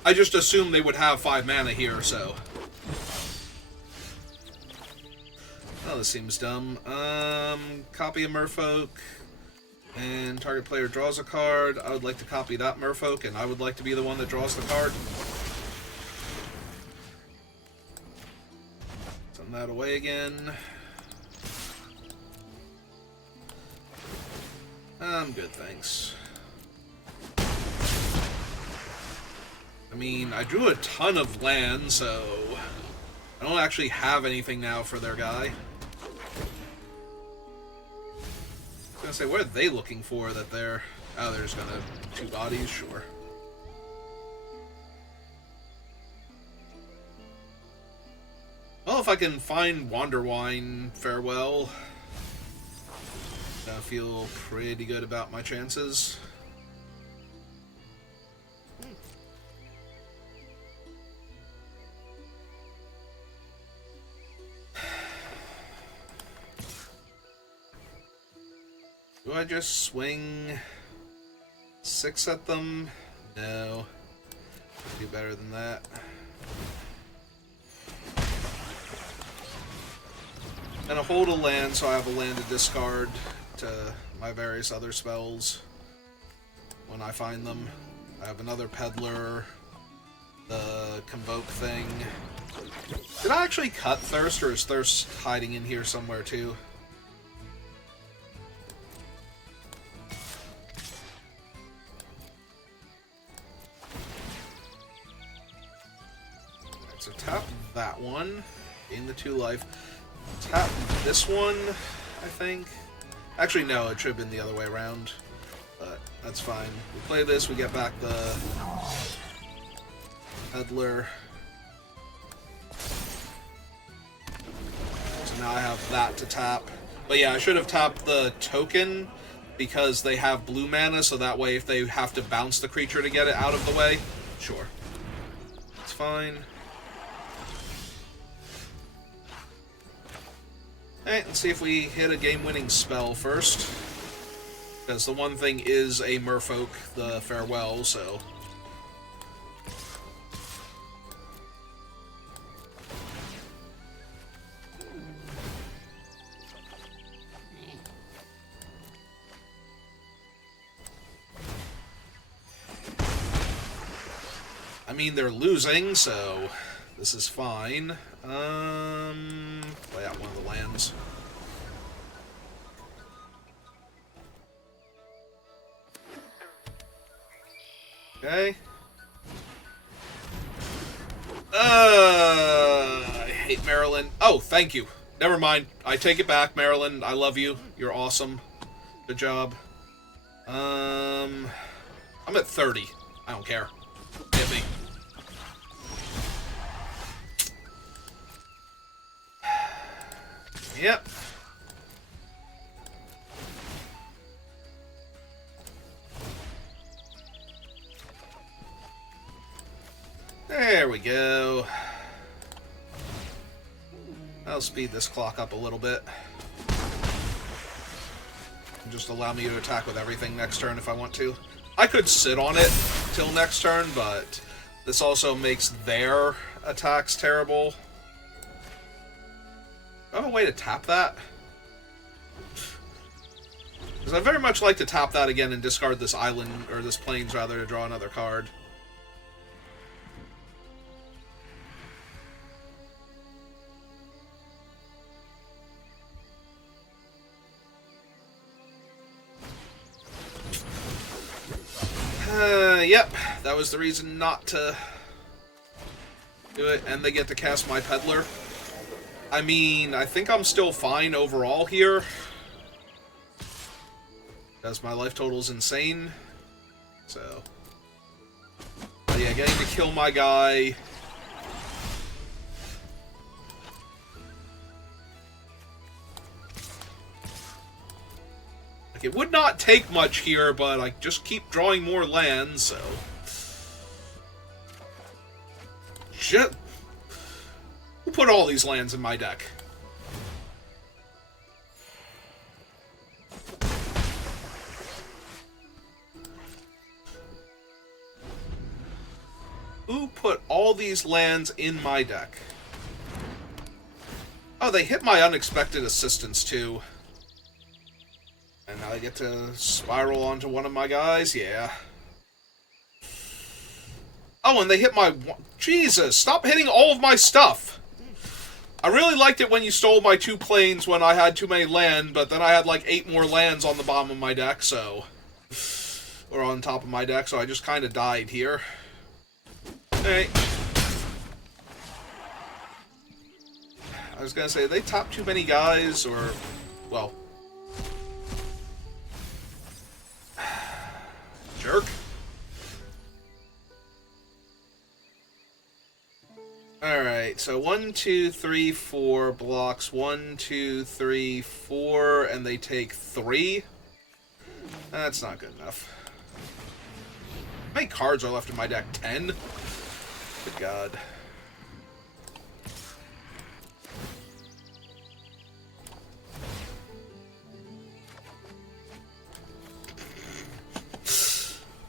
I just assumed they would have 5 mana here, so... Oh, this seems dumb. Copy a Merfolk, and target player draws a card. I would like to copy that Merfolk, and I would like to be the one that draws the card. Send that away again. I'm good, thanks. I mean, I drew a ton of land, so I don't actually have anything now for their guy. I was gonna say, what are they looking for that they're... Oh, they're just gonna... 2 bodies? Sure. Well, if I can find Wanderwine, farewell. I feel pretty good about my chances. Do I just swing 6 at them? No. Do better than that. I'm gonna hold a land so I have a land to discard to my various other spells when I find them. I have another Peddler, the Convoke thing. Did I actually cut Thirst, or is Thirst hiding in here somewhere too? Alright, so tap that one, gain the 2 life. Tap this one, I think. Actually, no, it should have been the other way around, but that's fine. We play this, we get back the Peddler. So now I have that to tap. But yeah, I should have tapped the token because they have blue mana, so that way if they have to bounce the creature to get it out of the way, sure. It's fine. Alright, let's see if we hit a game-winning spell first. Because the one thing is a Merfolk, the Farewell, so... I mean, they're losing, so this is fine. Play out one of the lands. Okay. I hate Maryland. Oh, thank you. Never mind. I take it back, Maryland. I love you. You're awesome. Good job. I'm at 30. I don't care. Hit me. Yep. There we go. I'll speed this clock up a little bit. Just allow me to attack with everything next turn if I want to. I could sit on it till next turn, but this also makes their attacks terrible. Do I have a way to tap that? Because I very much like to tap that again and discard this island, or this plains rather, to draw another card. Yep, that was the reason not to do it, and they get to cast my Peddler. I mean, I think I'm still fine overall here, because my life total is insane, so... But yeah, getting to kill my guy... Like, it would not take much here, but I just keep drawing more lands, so... Shit! Who put all these lands in my deck? Who put all these lands in my deck? Oh, they hit my unexpected assistance, too. And now I get to spiral onto one of my guys? Yeah. Oh, and they hit my... Jesus, stop hitting all of my stuff! I really liked it when you stole my 2 planes when I had too many land, but then I had like 8 more lands on the bottom of my deck, so... Or on top of my deck, so I just kind of died here. Alright. I was gonna say, did they top too many guys, or... Well... Jerk. Alright, so 1, 2, 3, 4 blocks. 1, 2, 3, 4, and they take 3? That's not good enough. How many cards are left in my deck? 10? Good God.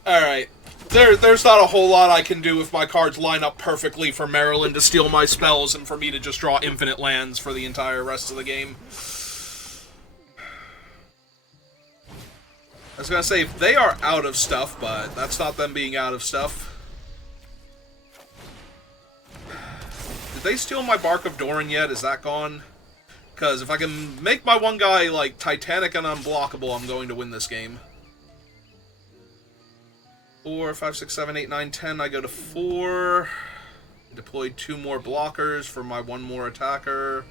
Alright. There's not a whole lot I can do if my cards line up perfectly for Maryland to steal my spells and for me to just draw infinite lands for the entire rest of the game. I was gonna say, they are out of stuff, but that's not them being out of stuff. Did they steal my Bark of Doran yet? Is that gone? Because if I can make my one guy, like, Titanic and unblockable, I'm going to win this game. 4, 5, 6, 7, 8, 9, 10. I go to 4. Deployed 2 more blockers for my 1 more attacker.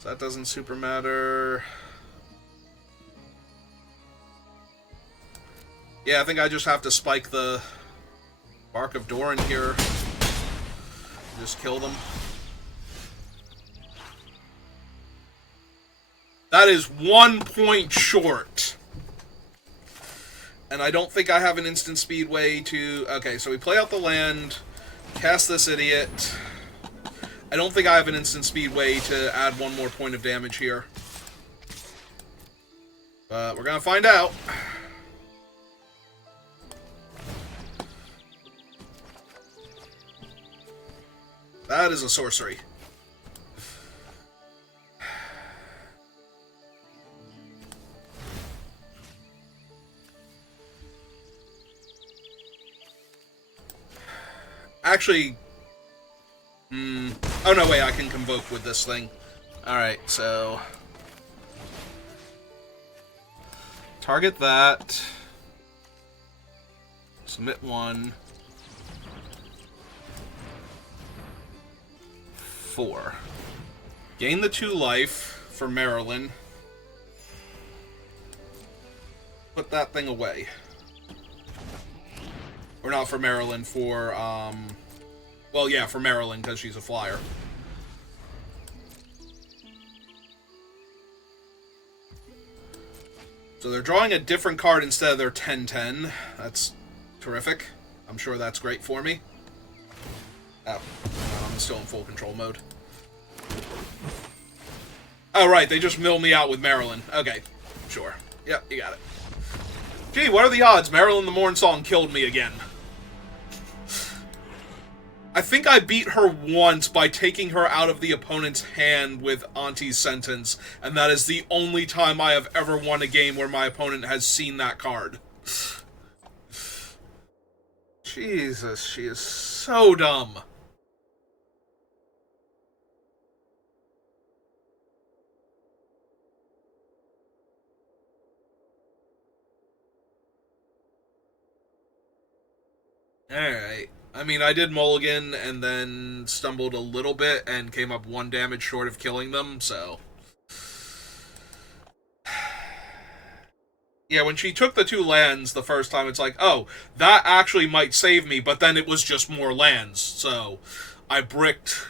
So that doesn't super matter. Yeah, I think I just have to spike the Bark of Doran here. Just kill them. That is 1 point short. And I don't think I have an instant speed way to... Okay, so we play out the land, cast this idiot. I don't think I have an instant speed way to add 1 more point of damage here. But we're gonna find out. That is a sorcery. Actually... Oh, no, wait, I can convoke with this thing. Alright, so... Target that. Submit 1. 4. Gain the 2 life for Maryland. Put that thing away. Or not for Maryland, for, well, yeah, for Maryland, because she's a flyer. So they're drawing a different card instead of their 10-10. That's terrific. I'm sure that's great for me. Oh, I'm still in full control mode. Oh, right, they just mill me out with Maryland. Okay, sure. Yep, you got it. Gee, what are the odds? Maryland the Mornsong killed me again. I think I beat her once by taking her out of the opponent's hand with Auntie's Sentence, and that is the only time I have ever won a game where my opponent has seen that card. Jesus, she is so dumb. Alright. I mean, I did mulligan and then stumbled a little bit and came up 1 damage short of killing them, so... Yeah, when she took the 2 lands the first time, it's like, oh, that actually might save me, but then it was just more lands, so... I bricked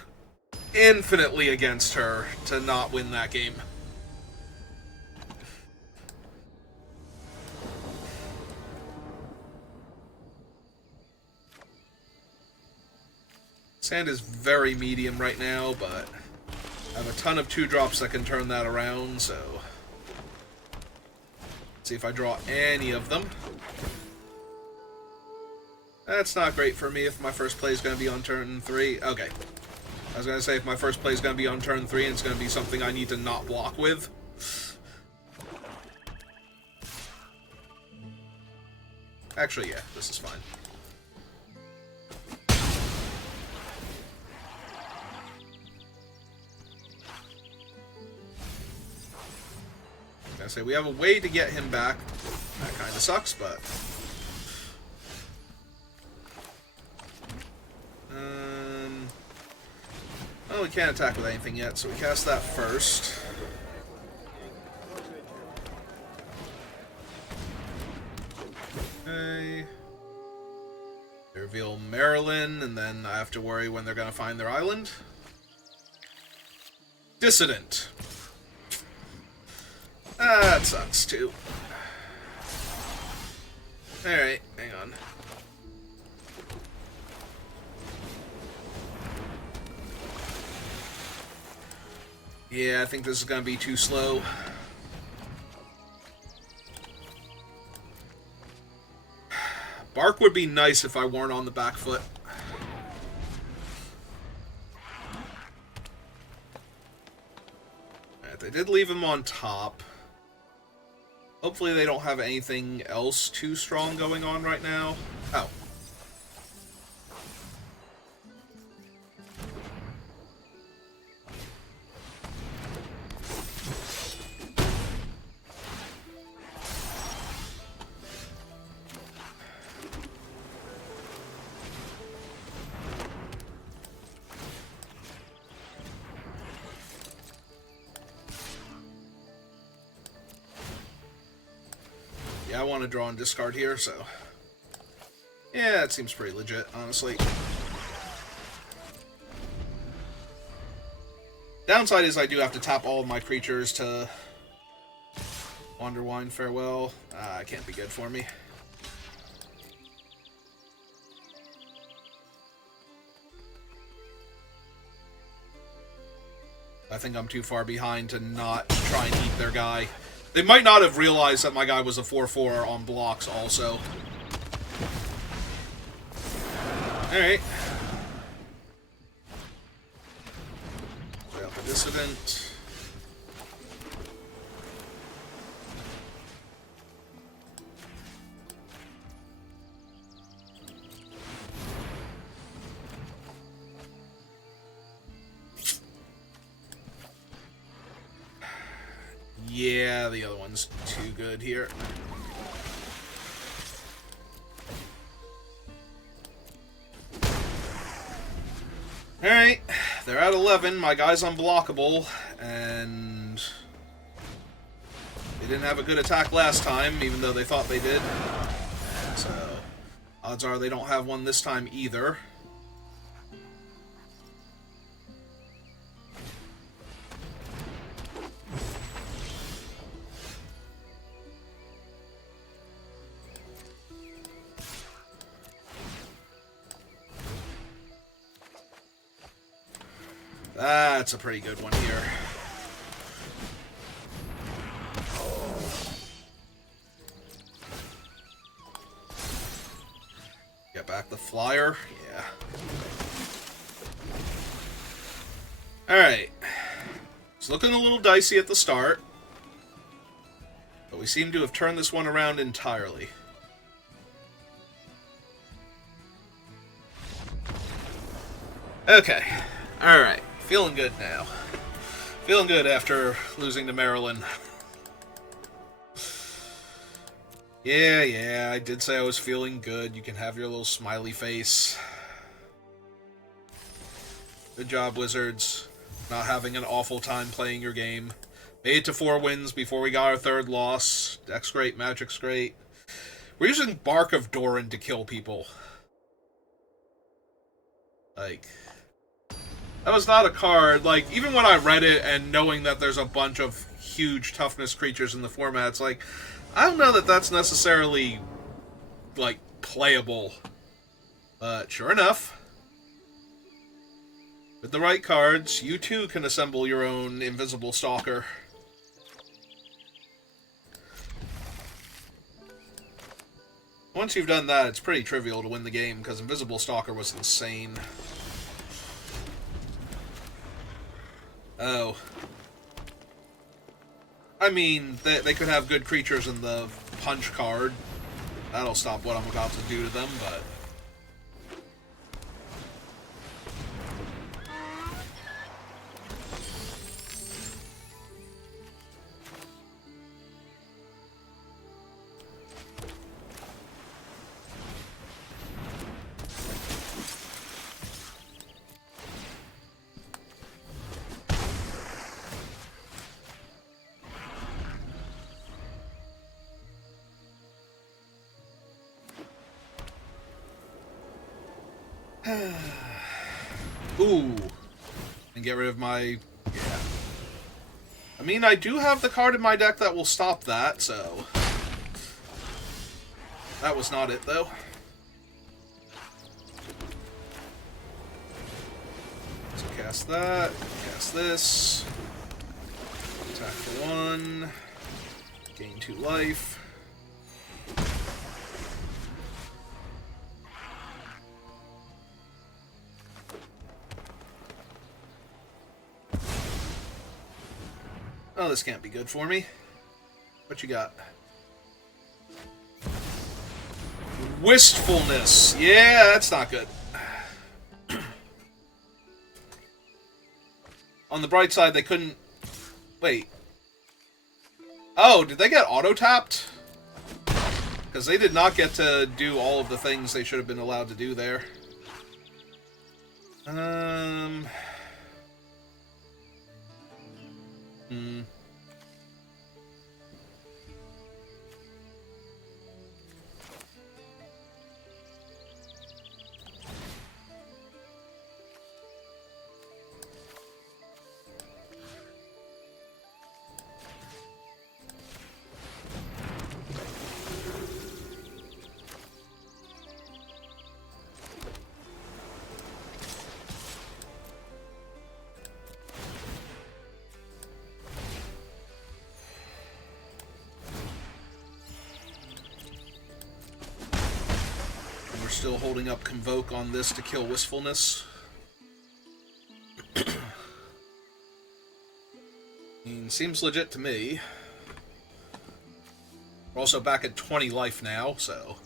infinitely against her to not win that game. Sand is very medium right now, but I have a ton of 2-drops that can turn that around, so... Let's see if I draw any of them. That's not great for me if my first play is going to be on turn 3. Okay. I was going to say, if my first play is going to be on turn 3 and it's going to be something I need to not block with. Actually, yeah, this is fine. I say we have a way to get him back. That kind of sucks, but well, we can't attack with anything yet, so we cast that first. Okay. They reveal Maryland, and then I have to worry when they're gonna find their island. Dissident. That sucks, too. Alright, hang on. Yeah, I think this is gonna be too slow. Bark would be nice if I weren't on the back foot. Alright, they did leave him on top. Hopefully they don't have anything else too strong going on right now. Oh. Yeah, I want to draw and discard here, so... yeah, it seems pretty legit, honestly. Downside is I do have to tap all of my creatures to... Wanderwine Farewell. It can't be good for me. I think I'm too far behind to not try and eat their guy. They might not have realized that my guy was a 4/4 on blocks also. Alright. Play out the Dissident. Yeah, the other one's too good here. Alright, they're at 11. My guy's unblockable, and they didn't have a good attack last time, even though they thought they did. So, odds are they don't have one this time either. That's a pretty good one here. Get back the flyer. Yeah. Alright. It's looking a little dicey at the start, but we seem to have turned this one around entirely. Okay. Alright. Feeling good now. Feeling good after losing to Maryland. Yeah, I did say I was feeling good. You can have your little smiley face. Good job, Wizards. Not having an awful time playing your game. Made it to 4 wins before we got our 3rd loss. Deck's great, Magic's great. We're using Bark of Doran to kill people. Like... that was not a card, like, even when I read it and knowing that there's a bunch of huge toughness creatures in the format, it's like, I don't know that that's necessarily, like, playable. But sure enough, with the right cards, you too can assemble your own invisible Stalker. Once you've done that, it's pretty trivial to win the game, because Invisible Stalker was insane. Oh. I mean, they could have good creatures in the punch card. That'll stop what I'm about to do to them, but... Ooh. And get rid of my... Yeah. I mean, I do have the card in my deck that will stop that, so... That was not it, though. So cast that, cast this. Attack for 1. Gain 2 life. Oh, this can't be good for me. What you got? Wistfulness. Yeah, that's not good. On the bright side, they couldn't... Wait. Oh, did they get auto-tapped? Because they did not get to do all of the things they should have been allowed to do there. Still holding up Convoke on this to kill Wistfulness. I mean, seems legit to me. We're also back at 20 life now, so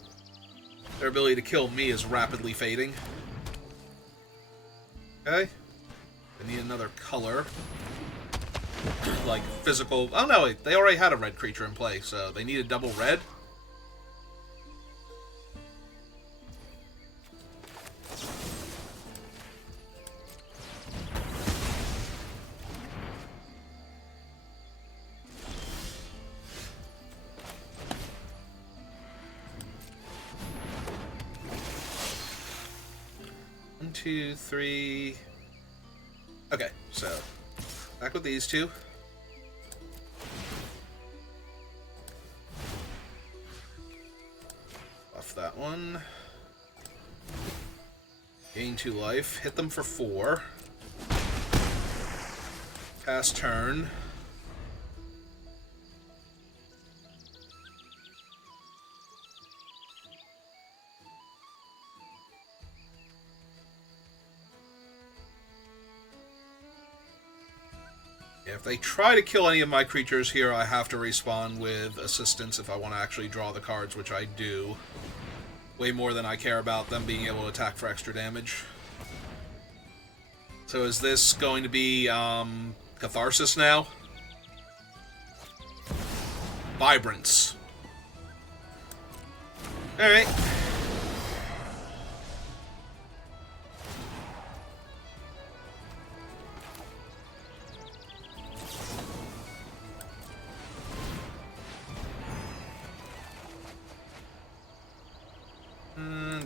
their ability to kill me is rapidly fading. Okay. I need another color. Like, physical... Oh no, they already had a red creature in play, so they needed double red. One, two, three... Okay, so back with these two. Buff that one. Gain 2 life. Hit them for 4. Pass turn. If they try to kill any of my creatures here, I have to respawn with assistance if I want to actually draw the cards, which I do. Way more than I care about them being able to attack for extra damage. So is this going to be, Catharsis now? Vibrance. Alright.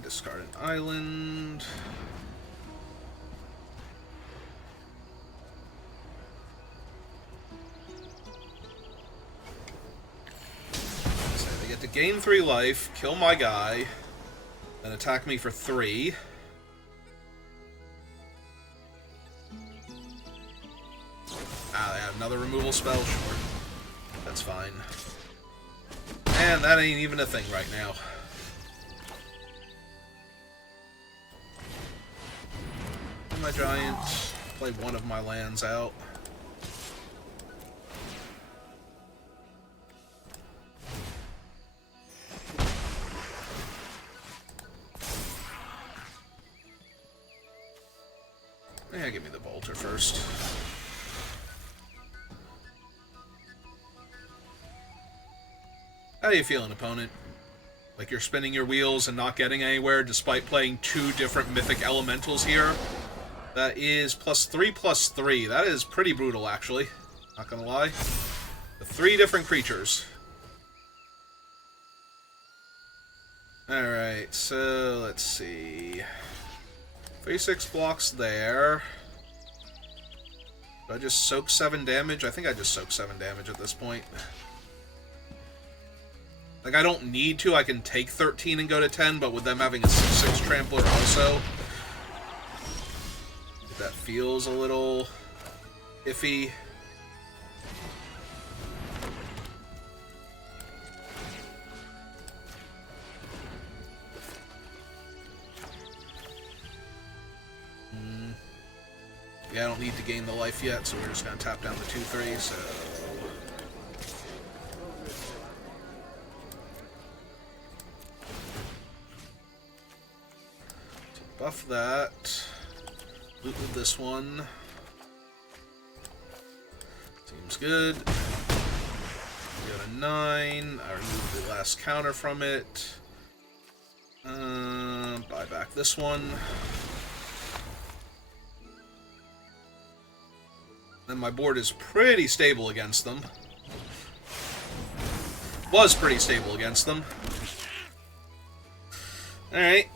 Discard an island. So they get to gain 3 life, kill my guy, then attack me for 3. Ah, they have another removal spell? Sure. That's fine. And that ain't even a thing right now. my giant. Play one of my lands out. Yeah, give me the bolter first. How you feeling, opponent? Like you're spinning your wheels and not getting anywhere despite playing two different mythic elementals here? That is +3/+3. That is pretty brutal, actually. Not gonna lie. The 3 different creatures. Alright, so let's see. 3/6 blocks there. Do I just soak 7 damage? I think I just soak 7 damage at this point. Like, I don't need to. I can take 13 and go to 10, but with them having a 6/6 trampler also, that feels a little iffy. Yeah, I don't need to gain the life yet, so we're just going to tap down the 2/3, so... buff that. Loot with this one. Seems good. We got a 9. I removed the last counter from it. Buy back this one. Then my board is pretty stable against them. Was pretty stable against them. Alright.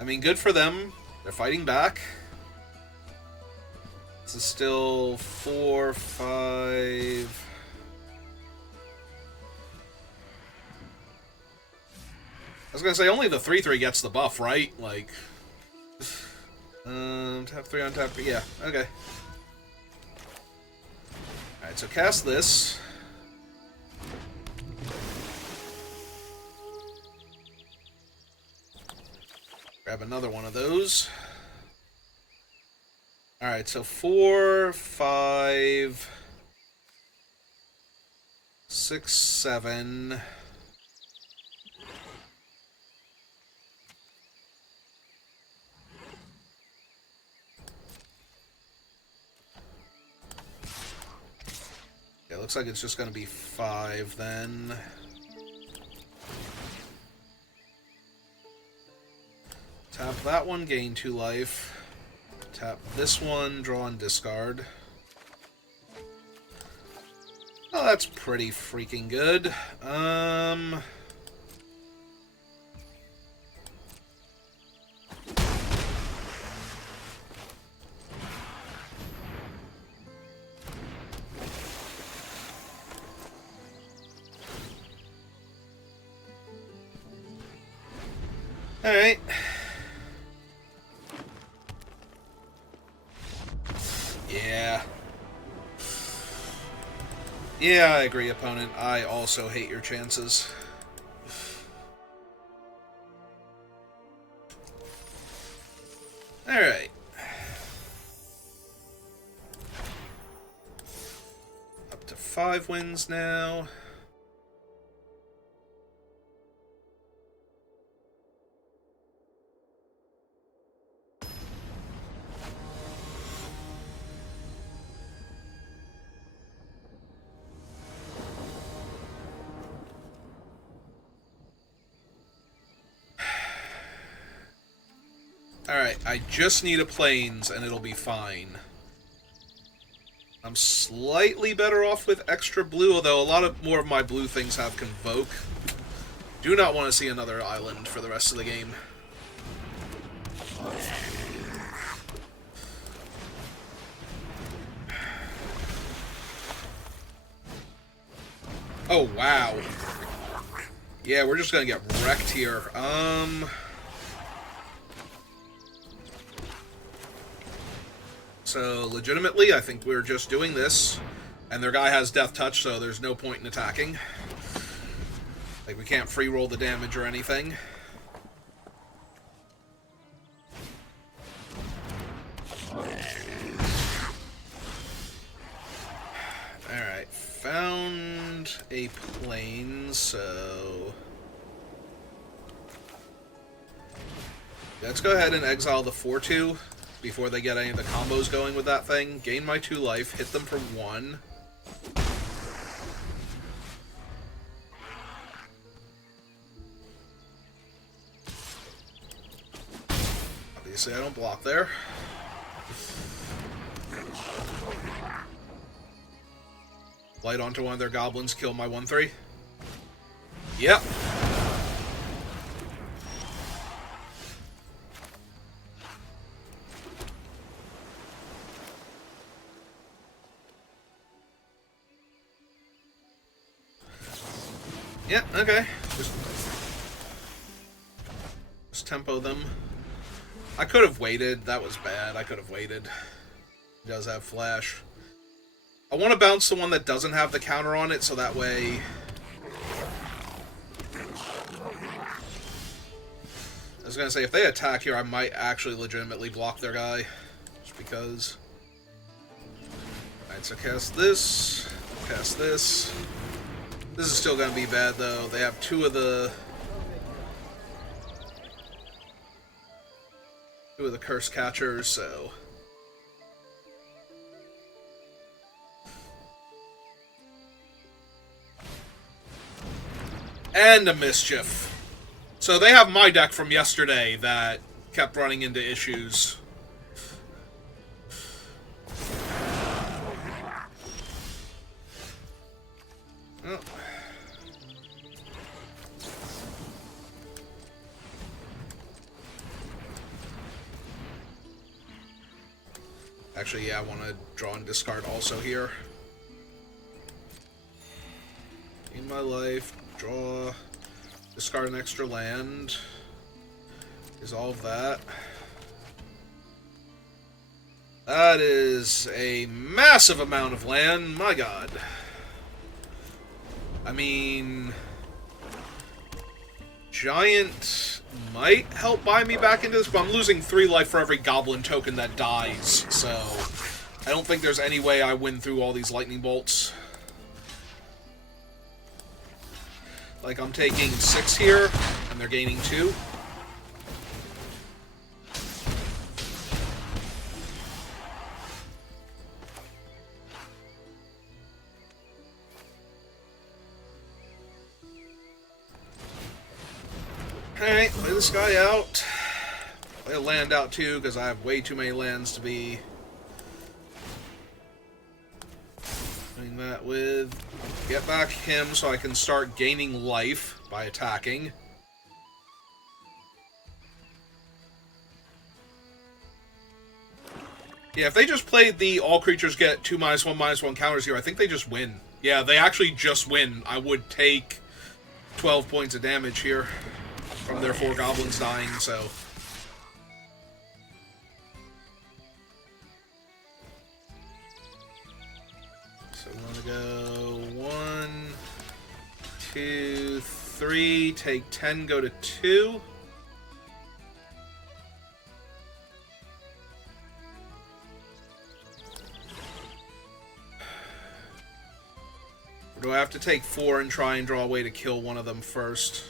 I mean, good for them. They're fighting back. This is still 4, 5... I was gonna say, only the 3/3 gets the buff, right? Like... tap 3 on tap 3, yeah, okay. Alright, so cast this. Grab another one of those. Alright, so 4, 5, 6, 7... Yeah, looks like it's just going to be 5 then. Tap that one, gain 2 life. Tap this one, draw and discard. Oh, that's pretty freaking good. Alright. Yeah. Yeah, I agree, opponent. I also hate your chances. Alright. Up to 5 wins now. Alright, I just need a plains and it'll be fine. I'm slightly better off with extra blue, although a lot of more of my blue things have Convoke. Do not want to see another island for the rest of the game. Oh, wow. Yeah, we're just gonna get wrecked here. So, legitimately, I think we're just doing this. And their guy has Death Touch, so there's no point in attacking. Like, we can't free roll the damage or anything. a plane, so... Let's go ahead and exile the 4-2 before they get any of the combos going with that thing. Gain my 2 life, hit them for 1. Obviously, I don't block there. Light onto one of their goblins, kill my 1-3. Yep. Yeah, okay. Just tempo them. I could have waited. That was bad. I could have waited. He does have flash. I want to bounce the one that doesn't have the counter on it, so that way... I was going to say, if they attack here, I might actually legitimately block their guy. Just because... Alright, so cast this. Cast this. This is still going to be bad, though. They have 2 of the curse catchers, so... And a mischief. So they have my deck from yesterday that kept running into issues. Oh. Actually, yeah, I want to draw and discard also here. In my life, draw, discard an extra land, resolve that. That is a massive amount of land, my god. I mean... Giant might help buy me back into this, but I'm losing 3 life for every goblin token that dies, so I don't think there's any way I win through all these lightning bolts. Like, I'm taking 6 here, and they're gaining 2. Alright, play this guy out. Play a land out too, because I have way too many lands to be doing that with. Get back him so I can start gaining life by attacking. Yeah, if they just played the all creatures get 2/1/1 counters here, I think they just win. Yeah, they actually just win. I would take 12 points of damage here from their 4 goblins dying, so... So we want to go 1, 2, 3, take 10, go to 2. Or do I have to take 4 and try and draw a way to kill one of them first?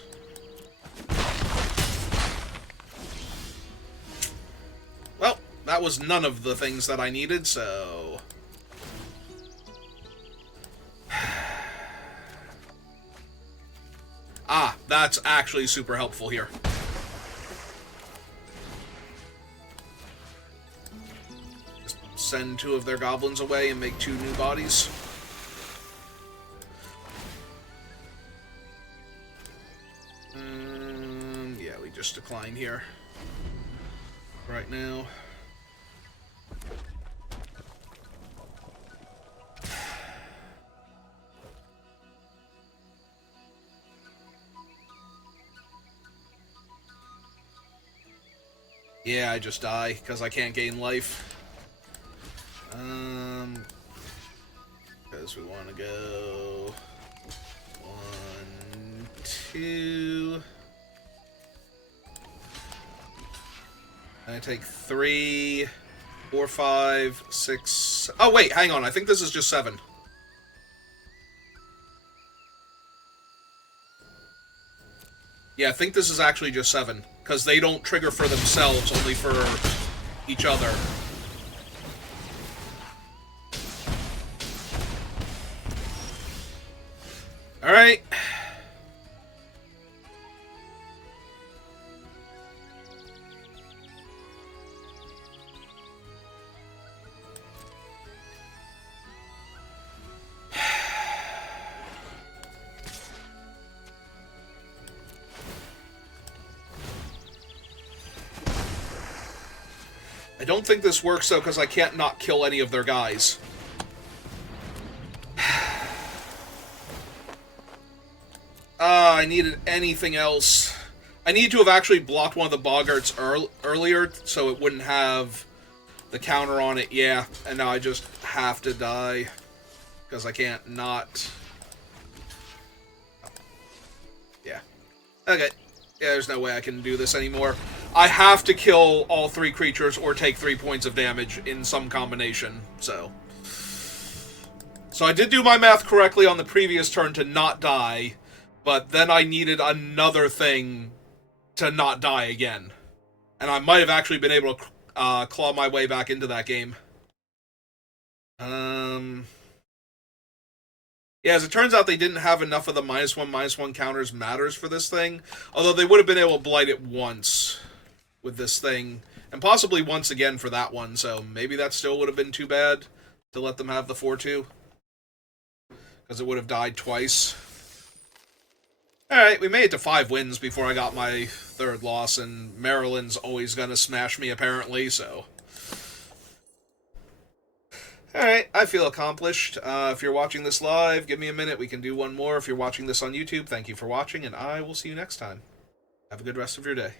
Well, that was none of the things that I needed, so... Ah, that's actually super helpful here. Just send 2 of their goblins away and make 2 new bodies. Yeah, we just decline here. Right now. Yeah, I just die, because I can't gain life. Because we want to go... 1, 2... And I take 3, 4, 5, 6... Oh, wait, hang on, I think this is just 7. Yeah, I think this is actually just 7, because they don't trigger for themselves, only for each other. Alright. I don't think this works, though, because I can't not kill any of their guys. I needed anything else. I need to have actually blocked one of the boggarts earlier, so it wouldn't have the counter on it. Yeah, and now I just have to die, because I can't not. Yeah. Okay. Yeah, there's no way I can do this anymore. I have to kill all 3 creatures or take 3 points of damage in some combination, so. So I did do my math correctly on the previous turn to not die, but then I needed another thing to not die again. And I might have actually been able to claw my way back into that game. Yeah, as it turns out, they didn't have enough of the -1/-1 counters matters for this thing. Although they would have been able to blight it once with this thing. And possibly once again for that one, so maybe that still would have been too bad to let them have the 4-2. Because it would have died twice. Alright, we made it to 5 wins before I got my 3rd loss, and Maryland's always gonna smash me, apparently, so. Alright, I feel accomplished. If you're watching this live, give me a minute, we can do one more. If you're watching this on YouTube, thank you for watching, and I will see you next time. Have a good rest of your day.